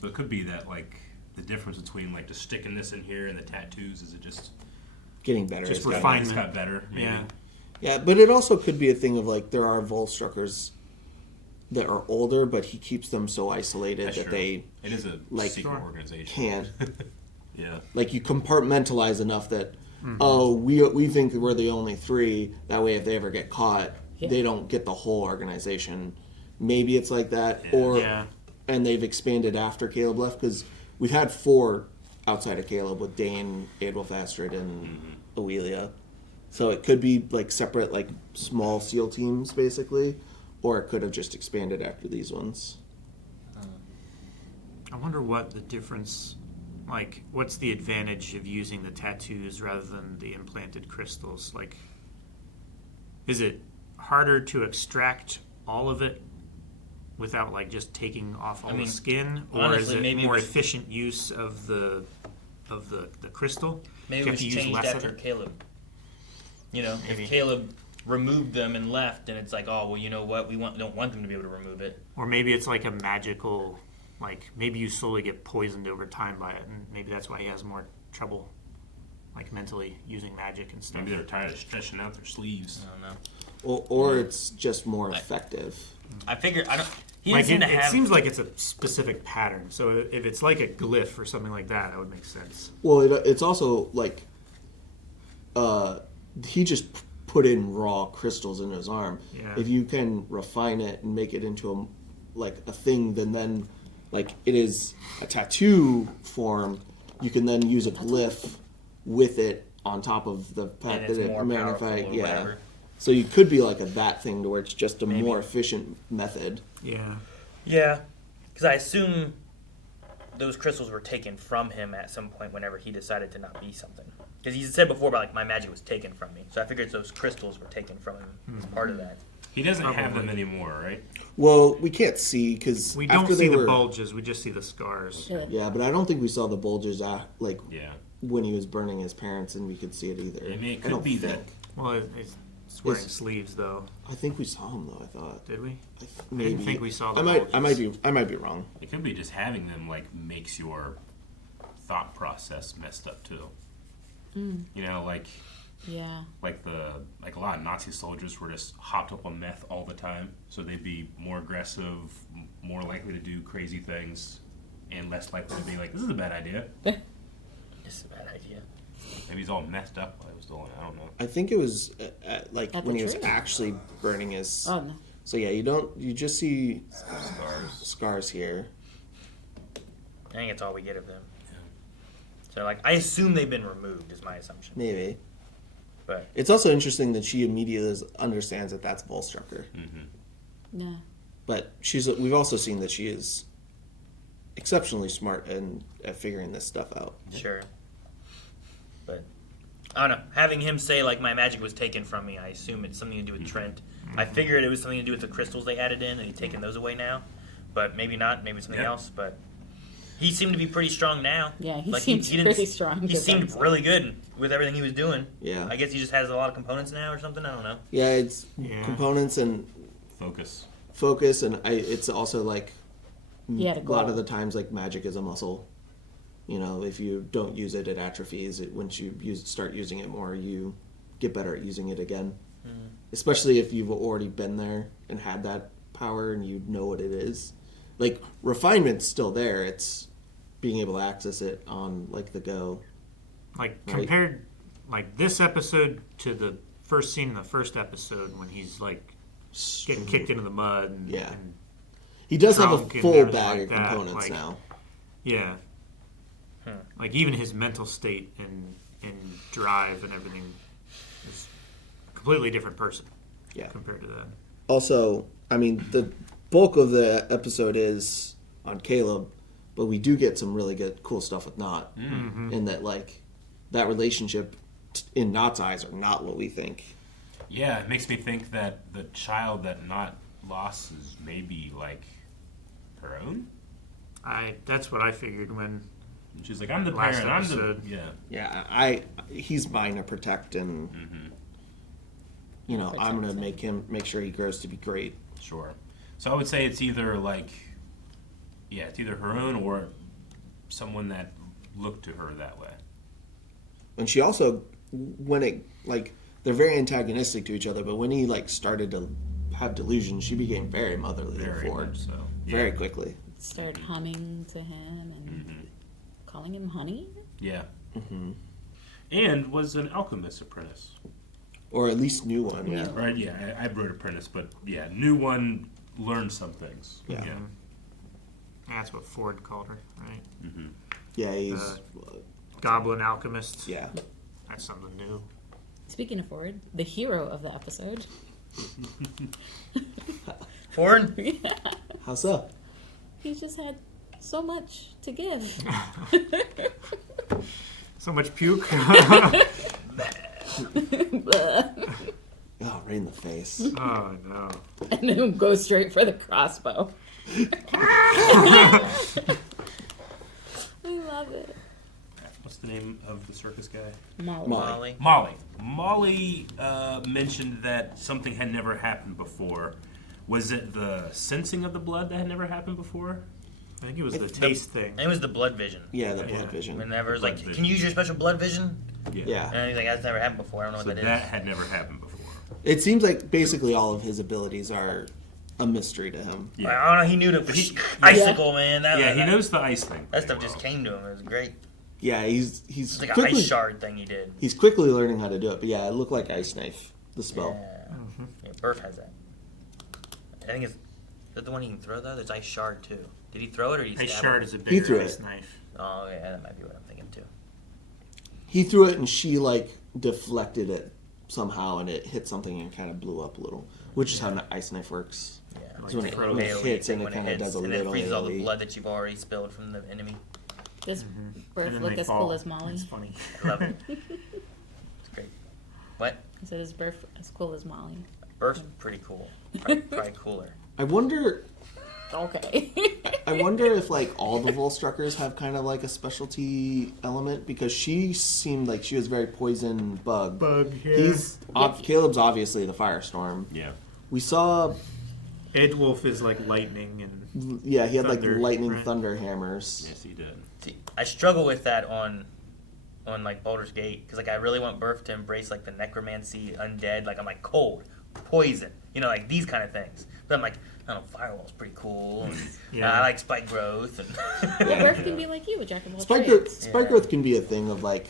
So it could be that like the difference between like just sticking this in here and the tattoos is it just getting better. Just it's refinement. got better. Maybe. Yeah. Yeah, but it also could be a thing of like there are Volstruckers that are older, but he keeps them so isolated That's that true. they It is a like secret organization. can't. Yeah. Like you compartmentalize enough that we think we're the only three. That way, if they ever get caught, they don't get the whole organization. Maybe it's like that, and they've expanded after Caleb left because we've had 4 outside of Caleb with Dane, Eadwulf, Astrid, and Aurelia. So it could be like separate, like small SEAL teams, basically, or it could have just expanded after these ones. I wonder what the difference, like, what's the advantage of using the tattoos rather than the implanted crystals? Like, is it harder to extract all of it without, like, just taking off all the skin? Or honestly, is it maybe more it was- efficient use of the crystal? Maybe Do it you was have to use changed less of after it? Caleb. You know, Maybe. if Caleb removed them and left, and it's like, oh, well, you know what? We don't want them to be able to remove it. Or maybe it's like a magical, like, maybe you slowly get poisoned over time by it, and maybe that's why he has more trouble, like, mentally using magic and stuff. Maybe they're tired of stretching out their sleeves. I don't know. Or it's just more effective. I figure I don't. He Like, didn't seem to it have. seems like it's a specific pattern. So if it's like a glyph or something like that, that would make sense. Well, it's also like he just put in raw crystals in his arm. Yeah. If you can refine it and make it into a thing, then like it is a tattoo form, you can then use a glyph with it on top of the fact And that it's it more magnified. powerful or whatever. So you could be like a that thing to where it's just a more efficient method. Yeah. Yeah, because I assume those crystals were taken from him at some point whenever he decided to not be something. Because he said before about like my magic was taken from me, so I figured those crystals were taken from him as part of that. He doesn't have Probably. them anymore, right? Well, we can't see because We don't see the bulges, we just see the scars. Yeah, but I don't think we saw the bulges Yeah. when he was burning his parents, and we could see it either. I mean, it I could don't be think. Well, it's wearing sleeves, though. I think we saw him though. I thought. Did we? Maybe. I didn't think we saw the I might be wrong. It could be just having them like makes your thought process messed up too. You know, like like a lot of Nazi soldiers were just hopped up on meth all the time, so they'd be more aggressive, more likely to do crazy things, and less likely to be like, "This is a bad idea." This is a bad idea. Maybe he's all messed up while he was still in. I don't know. I think it was like At when the he was tree. actually burning his. Oh no. So yeah, you just see Scars. scars here. I think it's all we get of them. So, like, I assume they've been removed, is my assumption. Maybe. But It's also interesting that she immediately understands that that's Volstrucker. Yeah. But we've also seen that she is exceptionally smart and at figuring this stuff out. sure. But I don't know. Having him say like my magic was taken from me, I assume it's something to do with Trent. I figured it was something to do with the crystals they added in, and he's taken those away now. But maybe not. Maybe it's something else. But he seemed to be pretty strong now. Yeah, he like, seems didn't- pretty strong. He seemed really good with everything he was doing. Yeah. I guess he just has a lot of components now or something. I don't know. Yeah, it's components and Focus. and it's also like He had a lot goal. of the times like magic is a muscle. You know, if you don't use it, it atrophies. Once you start using it more, you get better at using it again. Especially if you've already been there and had that power and you know what it is. Like, refinement's still there. It's being able to access it on, like, the go. Like, Right. compared, like, this episode to the first scene in the first episode when he's, like, getting kicked into the mud. And, Yeah. and He does have a drunk and full everything bag like of that, components like, now. Yeah. Like, even his mental state and drive and everything is a completely different person. Yeah. Compared to that. Also, I mean, the bulk of the episode is on Caleb, but we do get some really good, cool stuff with Nott. In that, like, that relationship in Nott's eyes are not what we think. Yeah, it makes me think that the child that Nott lost is maybe, like, her own? That's what I figured when... She's like, I'm the last parent, I'm episode. the... Yeah. Yeah, he's mine to protect, and you know, I'm gonna make sure he grows to be great. Sure. So I would say it's either like, it's either her own or someone that looked to her that way. And she also, when it like they're very antagonistic to each other, but when he like started to have delusions, she became very motherly to Very Fjord, much so. very quickly. Started humming to him and calling him honey. Yeah. And was an alchemist apprentice. Or at least knew one, yeah. Right, yeah, I wrote apprentice, but yeah, knew one, learned some things. Yeah. That's what Ford called her, right? Yeah, he's Goblin alchemist. Yeah. That's something new. Speaking of Ford, the hero of the episode. Ford? Yeah. How so? He just had so much to give. So much puke. Oh, right in the face. Oh, no. And then go straight for the crossbow. I love it. What's the name of the circus guy? Molly. Molly mentioned that something had never happened before. Was it the sensing of the blood that had never happened before? I think it was the taste thing. It was the blood vision. Yeah, the blood vision. Whenever it's Blood like, vision. can you use your special blood vision? Yeah. And he's like, that's never happened before. I don't know So what that that is. had never happened before. It seems like basically all of his abilities are a mystery to him. I don't know. He knew the icicle, man. Yeah, he knows the ice thing. That stuff just came to him. It was great. Yeah, he's It's like an quickly, ice shard thing he did. He's quickly learning how to do it, but yeah, it looked like Ice Knife, the spell. Yeah, Burf has that. I think it's. Is that the one he can throw though? There's ice shard too. Did he throw it or did he Ice stab shard it? is a He bigger threw ice it. knife. Oh yeah, that might be what I'm thinking too. He threw it and she like deflected it somehow and it hit something and kind of blew up a little, which is how an Ice Knife works. Yeah. So when it hits and it kind of does a and it little freezes all the AoE. blood that you've already spilled from the enemy. Does And Burf then look they as fall. cool as Molly? It's funny. I love it. It's great. What? I said, is Burf as cool as Molly? Burf's pretty cool. Probably cooler. I wonder Okay. I wonder if like all the Volstruckers have kind of like a specialty element because she seemed like she was very poison bug. Yeah. Caleb's obviously the firestorm. Yeah. We saw Eadwulf is like lightning and he had thunder, like lightning right? thunder hammers. Yes, he did. See, I struggle with that on like Baldur's Gate because like I really want Burf to embrace like the necromancy undead. Like I'm like cold, poison, like these kind of things. But I'm like, I don't know, firewall's pretty cool. And, Yeah. I like spike growth. And Well, Burf can be like you, a jack of all Spike trades. growth can be a thing of like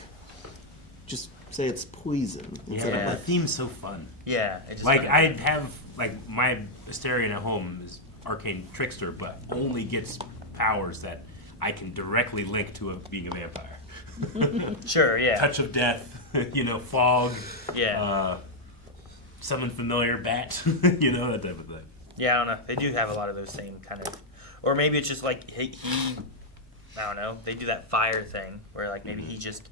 just say it's poison instead Yeah, of the like. theme's so fun. Yeah, it just Like I have like my Asterion at home is Arcane Trickster, but only gets powers that I can directly link to being a vampire. Sure, yeah. Touch of Death, fog. Yeah. Summon familiar bat, that type of thing. Yeah, I don't know. They do have a lot of those same kind of, or maybe it's just like he I don't know. They do that fire thing where like maybe he just,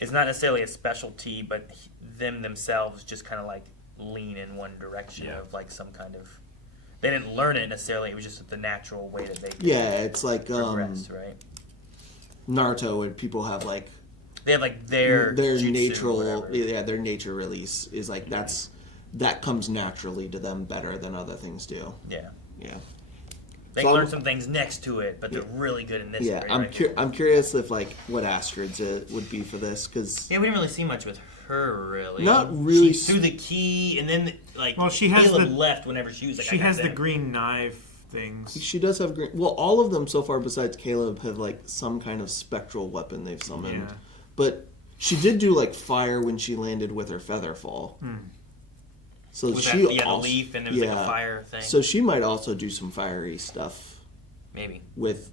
it's not necessarily a specialty, but them themselves just kind of like lean in one direction of like some kind of. They didn't learn it necessarily. It was just the natural way that they could It's like progress, right? Naruto, when people have like they have like their jutsu natural, their nature release is like that comes naturally to them better than other things do. Yeah. They So learn some things next to it, but they're really good in this. Yeah, area, I'm curious if like what Astrid's would be for this because we didn't really see much with her really. Not really. She threw the key, and then she has Caleb left whenever she was like. She has the green knife things. She does have green. Well, all of them so far besides Caleb have like some kind of spectral weapon they've summoned, but she did do like fire when she landed with her feather fall. So with she the leaf and it was like a fire thing. So she might also do some fiery stuff. Maybe. With,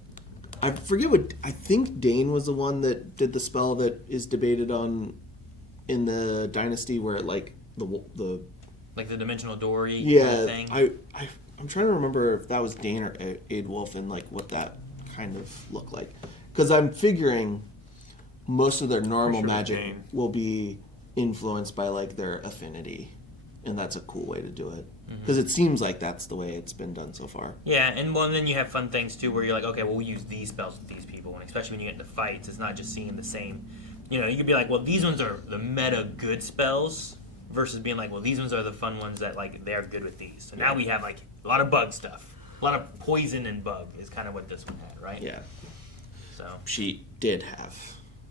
I forget I think Dane was the one that did the spell that is debated on in the Dynasty where like the like the dimensional dory thing. I'm trying to remember if that was Dane or Eadwulf and like what that kind of looked like. Because I'm figuring most of their normal magic will be influenced by like their affinity. And that's a cool way to do it. Because it seems like that's the way it's been done so far. Yeah, and then you have fun things too where you're like, okay, well, we'll use these spells with these people. And especially when you get into fights, it's not just seeing the same. You could be like, well, these ones are the meta good spells versus being like, well, these ones are the fun ones that like they're good with these. So now we have like a lot of bug stuff. A lot of poison and bug is kind of what this one had, right? Yeah. So she did have.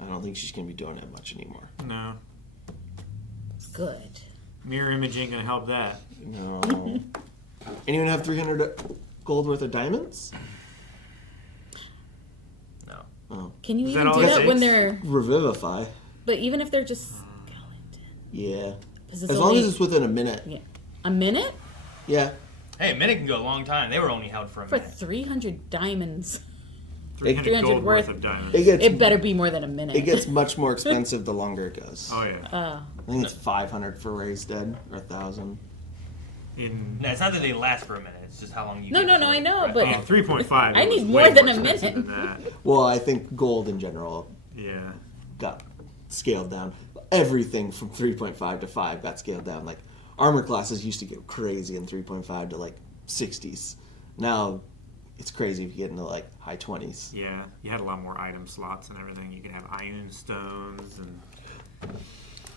I don't think she's going to be doing it much anymore. No. Good. Mirror image ain't gonna help that. No. Anyone have 300 gold worth of diamonds? No. Oh. Can you even do that when they're Revivify? But even if they're just Yeah. As it's long only- as it's within a minute. Yeah. A minute? Yeah. Hey, a minute can go a long time. They were only held for a For minute. 300 diamonds. 300 gold worth of diamonds. It better be more than a minute. It gets much more expensive the longer it goes. Oh yeah. I think it's 500 for Raised Dead or 1,000. No, it's not that they last for a minute. It's just how long you. No, I know, but 3.5. I need more than a minute. Well, I think gold in general. Yeah. Got scaled down. Everything from 3.5 to 5 got scaled down. Like armor classes used to get crazy in 3.5 to like 60s. Now it's crazy if you get into like high 20s. Yeah, you had a lot more item slots and everything. You can have iron stones and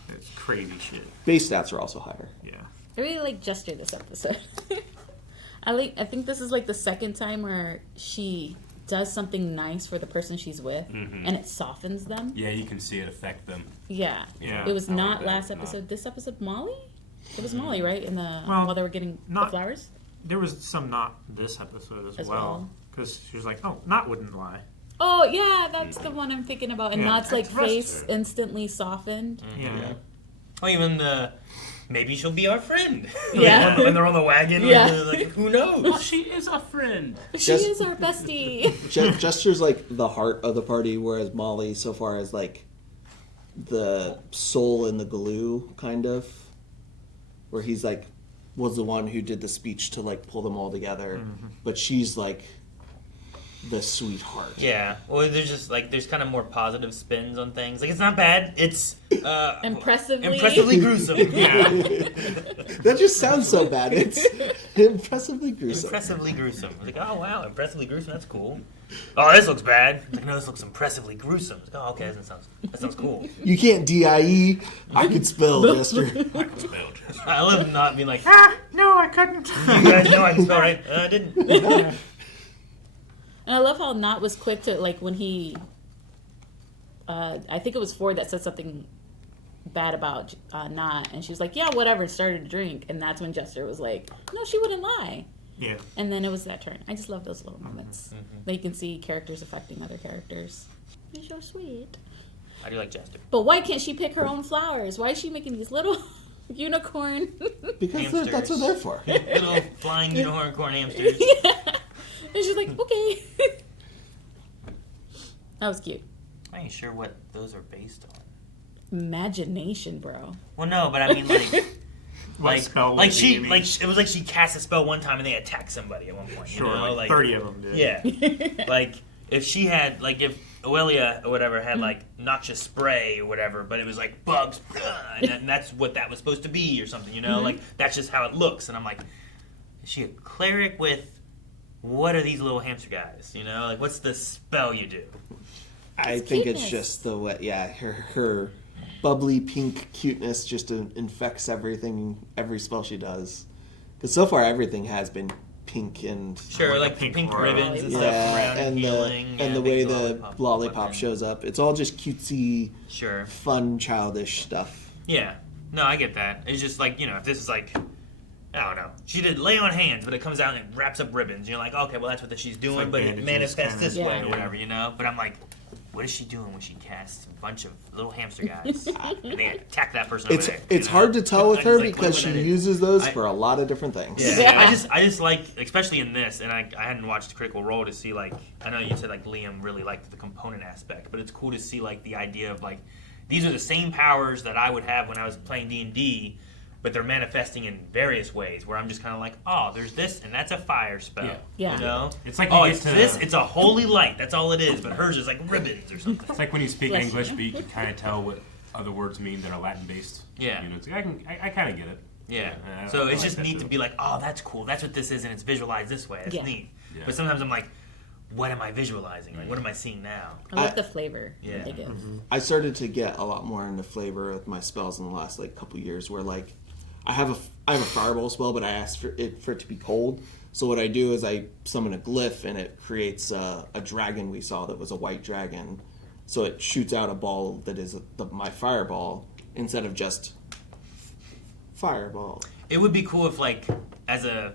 it's crazy shit. Base stats are also higher. Yeah. I really like Jester this episode. I think this is like the second time where she does something nice for the person she's with, and it softens them. Yeah, you can see it affect them. Yeah. It was not last episode. This episode, Molly? It was Molly, right? While they were getting the flowers? There was some Nott this episode as well. Because she was like, oh, Nott wouldn't lie. Oh, yeah, that's the one I'm thinking about. And Nott's like Trust face her. instantly softened. Yeah. Or even maybe she'll be our friend. Yeah. when they're on the wagon. Yeah. Like, who knows? Oh, she is a friend. She is our bestie. Jester's like the heart of the party, whereas Molly, so far as like the soul in the glue, kind of, where he's like was the one who did the speech to like pull them all together, but she's like the sweetheart. Yeah. Well, there's just like there's kind of more positive spins on things. Like it's not bad. It's impressively gruesome. Yeah. That just sounds so bad. It's impressively gruesome. Impressively gruesome. Like, oh wow, impressively gruesome. That's cool. Oh, this looks bad. Like, no, this looks impressively gruesome. Like, oh, okay, that sounds cool. You can't DIE. I could spell, Jester. I can spell, Jester. I love not being like, no, I couldn't. You guys know I can spell right. I didn't. And I love how Nott was quick to, like, when he... I think it was Fjord that said something bad about Nott, and she was like, yeah, whatever, and started to drink. And that's when Jester was like, no, she wouldn't lie. Yeah. And then it was that turn. I just love those little moments. That you can see characters affecting other characters. You're so sweet. I do like Jester. But why can't she pick her own flowers? Why is she making these little unicorn? Because that's what they're for. Little flying unicorn hamsters. Yeah. And she's like, okay. That was cute. I ain't sure what those are based on. Imagination, bro. Well, no, but I mean, like, What spell like would she, you mean? like it was like she cast a spell one time and they attacked somebody at one point. Sure, you know? like 30 of them did. Yeah, like if she had, like if Oelia or whatever had like noxious spray or whatever, but it was like bugs, and that's what that was supposed to be or something. You know, like that's just how it looks. And I'm like, is she a cleric with? What are these little hamster guys? You know, like what's the spell you do? I think it's cuteness. just the way, her bubbly pink cuteness just infects everything, every spell she does. Because so far everything has been pink and Sure, like pink pink aura. ribbons and stuff yeah, around and healing. the big way the lollipop button. shows up. It's all just cutesy, Sure. fun, childish stuff. Yeah. No, I get that. It's just like, if this is like, I don't know. She did lay on hands, but it comes out and it wraps up ribbons. You're like, okay, well, that's what she's doing, like but it bandages, manifests kinda. this way Yeah. or whatever, But I'm like, what is she doing when she casts a bunch of little hamster guys and they attack that person over there? It's hard to tell with I her just, like, because what she that is. uses those I- for a lot of different things. Yeah, I just like, especially in this, and I hadn't watched Critical Role to see, like, I know you said, like, Liam really liked the component aspect, but it's cool to see, like, the idea of, like, these are the same powers that I would have when I was playing D&D, but they're manifesting in various ways, where I'm just kind of like, oh, there's this, and that's a fire spell. Yeah. You know? It's like oh, you it's get to- this, it's a holy light, that's all it is, but hers is like ribbons or something. It's like when you speak Bless English, you. but you can kind of tell what other words mean that are Latin based. Yeah. It's like, I kind of get it. Yeah. I So it's like just that neat too. to be like, oh, that's cool. That's what this is, and it's visualized this way. It's Yeah. neat. Yeah. But sometimes I'm like, what am I visualizing? Like, what am I seeing now? I like the flavor Yeah. that they give. I started to get a lot more into flavor with my spells in the last couple years, where I have a fireball spell, but I asked for it to be cold. So what I do is I summon a glyph, and it creates a dragon we saw that was a white dragon. So it shoots out a ball that is my fireball instead of just fireball. It would be cool if, like, as a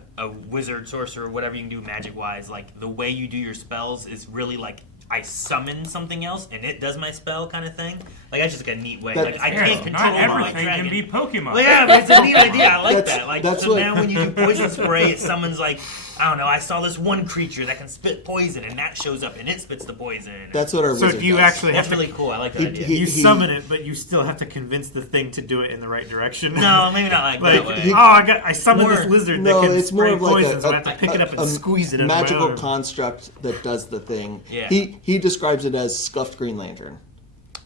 wizard, sorcerer, whatever you can do magic-wise, like, the way you do your spells is really, like, I summon something else, and it does my spell kind of thing. Like, that's just like a neat way. That- Like, I Yeah, can't control not my everything dragon. can be Pokemon. Well, yeah, but it's a neat idea. I like That's- that. Like, that's so what- now when you do poison spray, it summons, like, I don't know, I saw this one creature that can spit poison, and that shows up, and it spits the poison. That's what our So wizard if you does. actually That's have to, really cool. I like that He- idea. he- you summon it, but you still have to convince the thing to do it in the right direction. No, maybe not like that Like, way. oh, I summoned this More- lizard No, that can it's more spray of like poison, so I have to pick it up and a squeeze it in magical my arm. construct that does the thing. Yeah. He describes it as scuffed Green Lantern.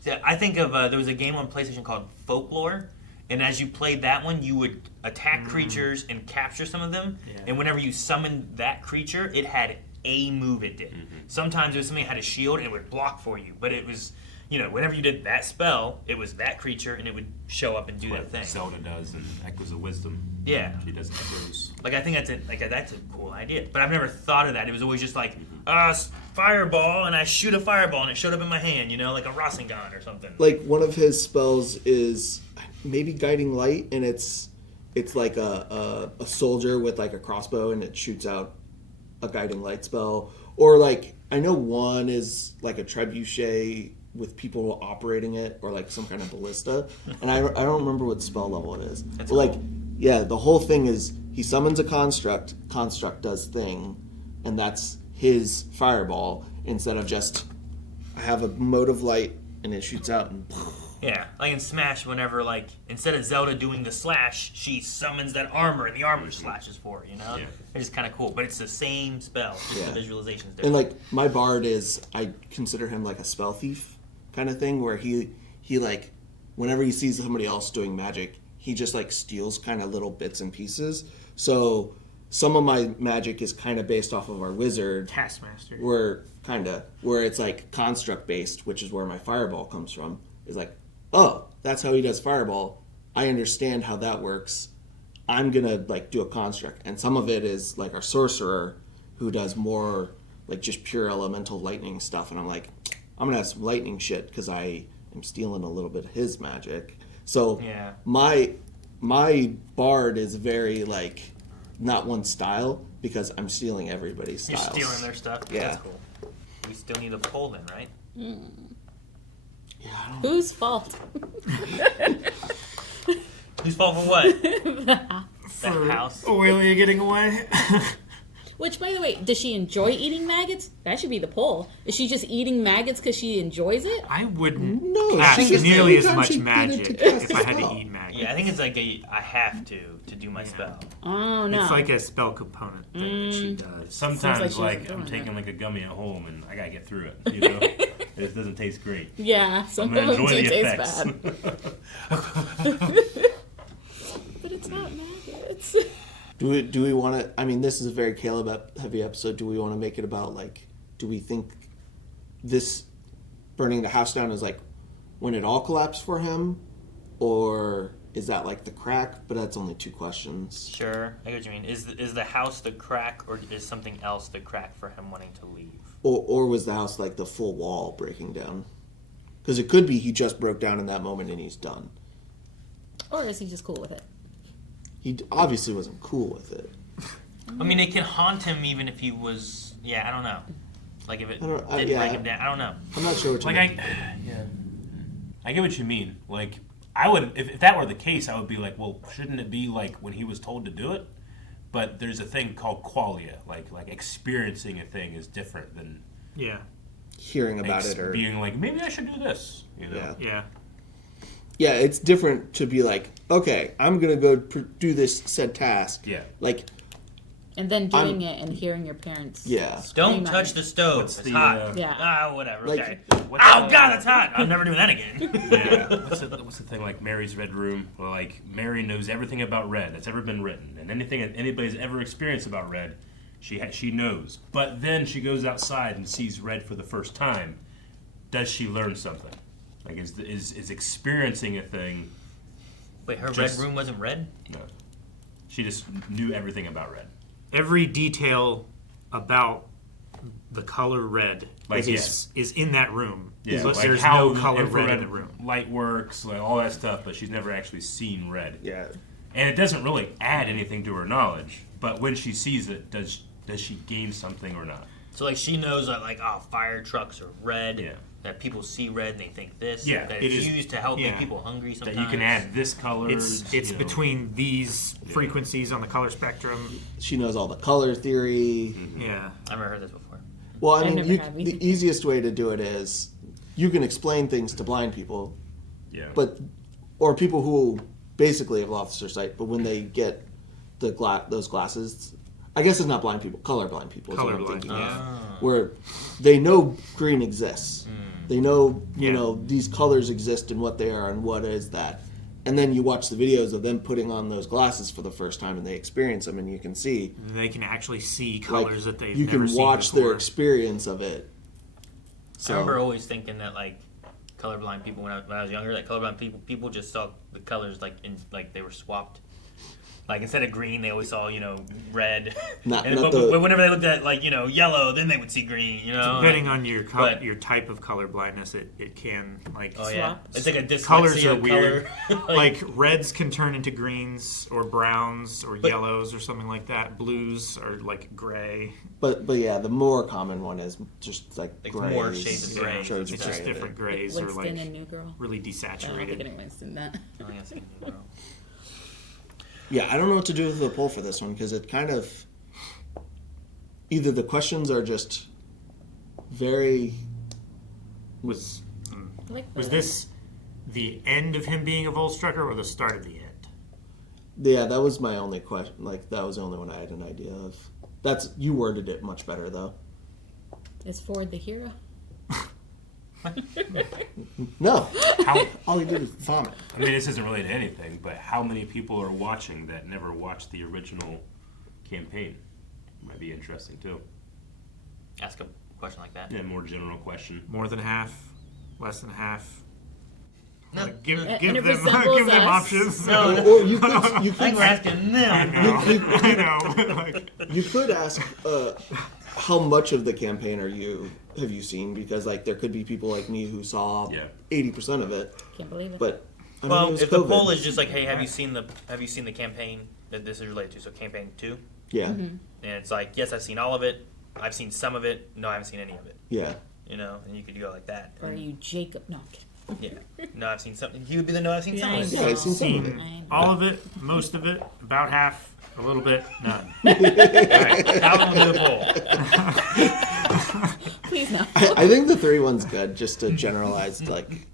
Yeah, I think of there was a game on PlayStation called Folklore, and as you played that one, you would attack creatures and capture some of them. Yeah. And whenever you summoned that creature, it had a move it did. Sometimes it was something that had a shield and it would block for you, but it was, whenever you did that spell, it was that creature and it would show up and do that What thing. Zelda does and Echoes of Wisdom. Yeah. She does echoes. Like, I think that's a cool idea, but I've never thought of that. It was always just like fireball, and I shoot a fireball and it showed up in my hand, like a Rasengan or something. Like one of his spells is maybe Guiding Light, and it's like a soldier with like a crossbow, and it shoots out a Guiding Light spell. Or like I know one is like a trebuchet with people operating it, or like some kind of ballista, and I don't remember what spell level it is. That's But like cool. yeah, the whole thing is he summons a construct does thing, and that's his fireball instead of just I have a mode of light and it shoots out and Yeah, like in Smash, whenever, like, instead of Zelda doing the slash, she summons that armor, and the armor slashes for her, Yeah. It's just kind of cool, but it's the same spell, just Yeah. the visualization's different. and like my bard is I consider him like a spell thief kind of thing where he like whenever he sees somebody else doing magic he just like steals kind of little bits and pieces. So some of my magic is kind of based off of our wizard Taskmaster. where it's like construct based, which is where my fireball comes from. Is like, oh, that's how he does fireball. I understand how that works. I'm gonna like do a construct, and some of it is like our sorcerer who does more like just pure elemental lightning stuff, and I'm like, I'm gonna have some lightning shit because I am stealing a little bit of his magic. So Yeah. my bard is very like not one style because I'm stealing everybody's You're styles. stealing their stuff? Yeah. That's cool. We still need a poll then, right? Yeah, Whose fault? Whose fault for what? For house. Aurelia getting away. Which, by the way, does she enjoy eating maggots? That should be the poll. Is she just eating maggots because she enjoys it? I wouldn't No, cast she just- nearly as anytime much she did it magic to cast if a I had to spell. eat maggots. Yeah, I think it's like I have to do my spell. Oh, no. It's like a spell component thing that she does. Sometimes, like she like, wasn't I'm doing taking like a gummy at home and I gotta get through it. You know, it doesn't taste great. Yeah, I'm some gonna of them enjoy do the taste effects. bad. But it's not maggots. Do we want to? I mean, this is a very Caleb-heavy episode. Do we want to make it about, like, do we think this burning the house down is, like, when it all collapsed for him? Or is that, like, the crack? But that's only 2 questions. Sure, I get what you mean. Is the house the crack, or is something else the crack for him wanting to leave? Or was the house, like, the full wall breaking down? Because it could be he just broke down in that moment and he's done. Or is he just cool with it? He obviously wasn't cool with it. I mean, it can haunt him even if he was. Yeah, I don't know. Like if it didn't yeah. break him down. I don't know. I'm not sure what you Like mean. I get what you mean. Like I would, if that were the case, I would be like, well, shouldn't it be like when he was told to do it? But there's a thing called qualia, like experiencing a thing is different than Yeah. Hearing about it or being like, maybe I should do this. You know? Yeah. Yeah. Yeah, it's different to be like, okay, I'm gonna go do this said task. Yeah. Like, And then doing it and hearing your parents. yeah. Don't scream at touch it. the stove. What's It's the, hot. Yeah. Ah, whatever. Like, Okay. what Oh the- God, it's hot. I'm never doing that again. Yeah. What's the thing like Mary's Red Room? Where, like Mary knows everything about red that's ever been written, and anything that anybody's ever experienced about red, she knows. But then she goes outside and sees red for the first time. Does she learn something? Like is experiencing a thing? Wait, her Just- red room wasn't red? No. She just knew everything about red. Every detail about the color red Like, is in that room. Yeah, But like there's how no color red infrared in the room. light works, like all that stuff, but she's never actually seen red. Yeah. And it doesn't really add anything to her knowledge. But when she sees it, does she gain something or not? So like she knows that fire trucks are red. Yeah. That people see red and they think this. Yeah, That it it's is- used to help yeah. make people hungry That sometimes. you can add this color. It's between these frequencies on the color spectrum. She knows all the color theory. Yeah. I've never heard this before. Well, I I mean, never have either. the easiest way to do it is you can explain things to blind people, Yeah. or people who basically have lost their sight, but when they get those glasses, I guess it's not blind people, colorblind people. Is what I'm Colorblind, thinking of. yeah. Where they know green exists. They know, you know, these colors exist and what they are and what is that. And then you watch the videos of them putting on those glasses for the first time and they experience them and you can see. They can actually see like, colors that they've you never can seen watch before. their experience of it. So, I remember always thinking that colorblind people when I was younger, that colorblind people just saw the colors they were swapped. Like instead of green, they always saw red. Not but whenever they looked at yellow, then they would see green. Depending on your but- your type of color blindness, it can Oh yeah, it's like a dyslexia colors are weird. color. Like reds can turn into greens or browns or yellows or something like that. Blues are like gray. but yeah, the more common one is just like Like grays. more shades of gray. Shades of It's just gray. different grays or Winston like and New Girl. really I don't think desaturated. anyone's seen that. I think I've seen New Girl. Yeah, I don't know what to do with the poll for this one because it kind of either the questions are just very Was Like was this the end of him being a Volstrucker or the start of the end? yeah, that was my only question. Like that was the only one I had an idea of. That's you worded it much better though. Is Ford the hero? No, How, all he did was vomit. I mean, this isn't related to anything, but how many people are watching that never watched the original campaign? Might be interesting too. Ask a question like that. Yeah, more general question. More than half, less than half. No, Give And them it resembles give them us. options. No, no. Or you I think we're asking them. I know. Like, you could ask how much of the campaign have you seen? Because like there could be people like me who saw 80% of it, Can't believe it. but I mean, it Well, was if the COVID. poll is just like, hey, have you seen the campaign that this is related to? So campaign 2, yeah, and it's like, yes, I've seen all of it. I've seen some of it. No, I haven't seen any of it. yeah. And you could go like that. Or are you Jacob? No. I'm kidding. Yeah. No, I've seen something. He would be the no, I've seen some Yeah, of it. Yeah, I've seen some of it. Seen all of it, most of it, about half, a little bit, none. All right, that one will do the poll. Please no. I think the 3 one's good, just to generalize like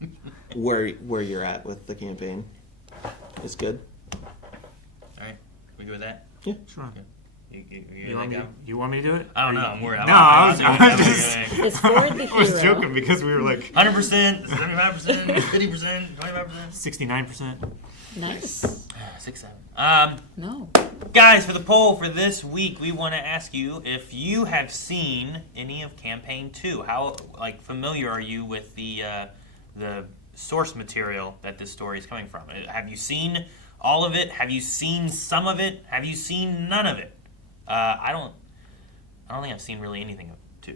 where you're at with the campaign. It's good. All right, we good with that? Yeah. Sure. You want You want me to do it? I don't know. I'm worried. No, I was just. It's Fjord the I was hero. joking because we were like 100%, 75%, 50%, 25%. 69%. Nice. 6, 7. No. Guys, for the poll for this week, we want to ask you if you have seen any of Campaign 2. How familiar are you with the source material that this story is coming from? Have you seen all of it? Have you seen some of it? Have you seen none of it? I don't think I've seen really anything of 2.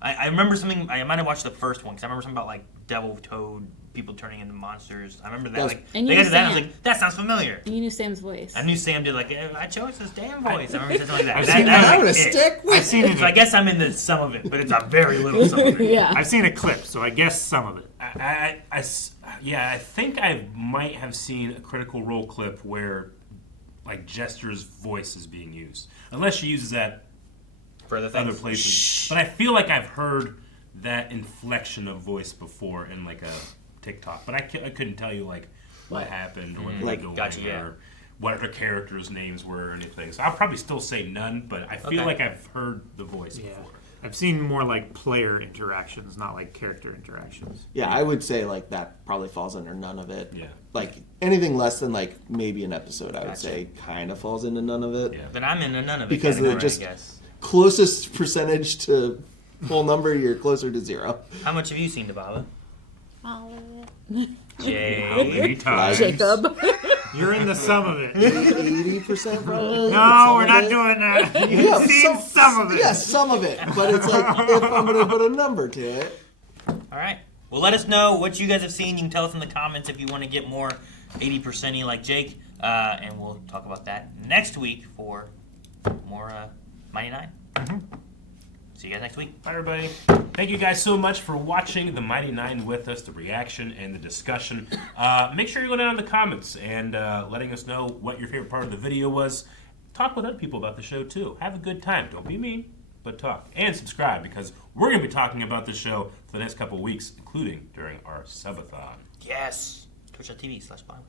I remember something. I might have watched the first one because I remember something about like devil toad people turning into monsters. I remember that. And They you got to that. I was Sam. like, that sounds familiar. You knew Sam's voice. I knew Sam did I chose this damn voice. I remember something like that. I've That- seen that was, I'm like, gonna it. stick with I've seen it. So I guess I'm in the some of it, but it's a very little some of it. Yeah. I've seen a clip, so I guess some of it. I think I might have seen a Critical Role clip where like Jester's voice is being used, unless she uses that For other other things. places. But I feel like I've heard that inflection of voice before in like a TikTok, but I couldn't tell you like what happened or what they were doing Gotcha, yeah. or what the characters' names were or anything. So I'll probably still say none, but I feel Okay. like I've heard the voice before. I've seen more like player interactions, not like character interactions. Yeah, I would say like that probably falls under none of it. Yeah. Like anything less than like maybe an episode, I would Gotcha. say kind of falls into none of it. Yeah. Then I'm in none of it. Because category, they're just I guess. closest percentage to full number, you're closer to 0. How much have you seen, Dababa? All of it. How many Like- times? Jacob. You're in the sum of it. 80% probably. No, we're not doing that. You've Yeah, seen some of it. Yes, some of it. But it's like if I'm going to put a number to it. All right. Well, let us know what you guys have seen. You can tell us in the comments if you want to get more 80%-y like Jake. And we'll talk about that next week for more Mighty Nein. See you guys next week. Bye, everybody. Thank you guys so much for watching the Mighty Nein with us, the reaction and the discussion. Make sure you go down in the comments and letting us know what your favorite part of the video was. Talk with other people about the show, too. Have a good time. Don't be mean, but talk. And subscribe, because we're going to be talking about the show for the next couple of weeks, including during our subathon. Yes. Twitch.tv/Bioware.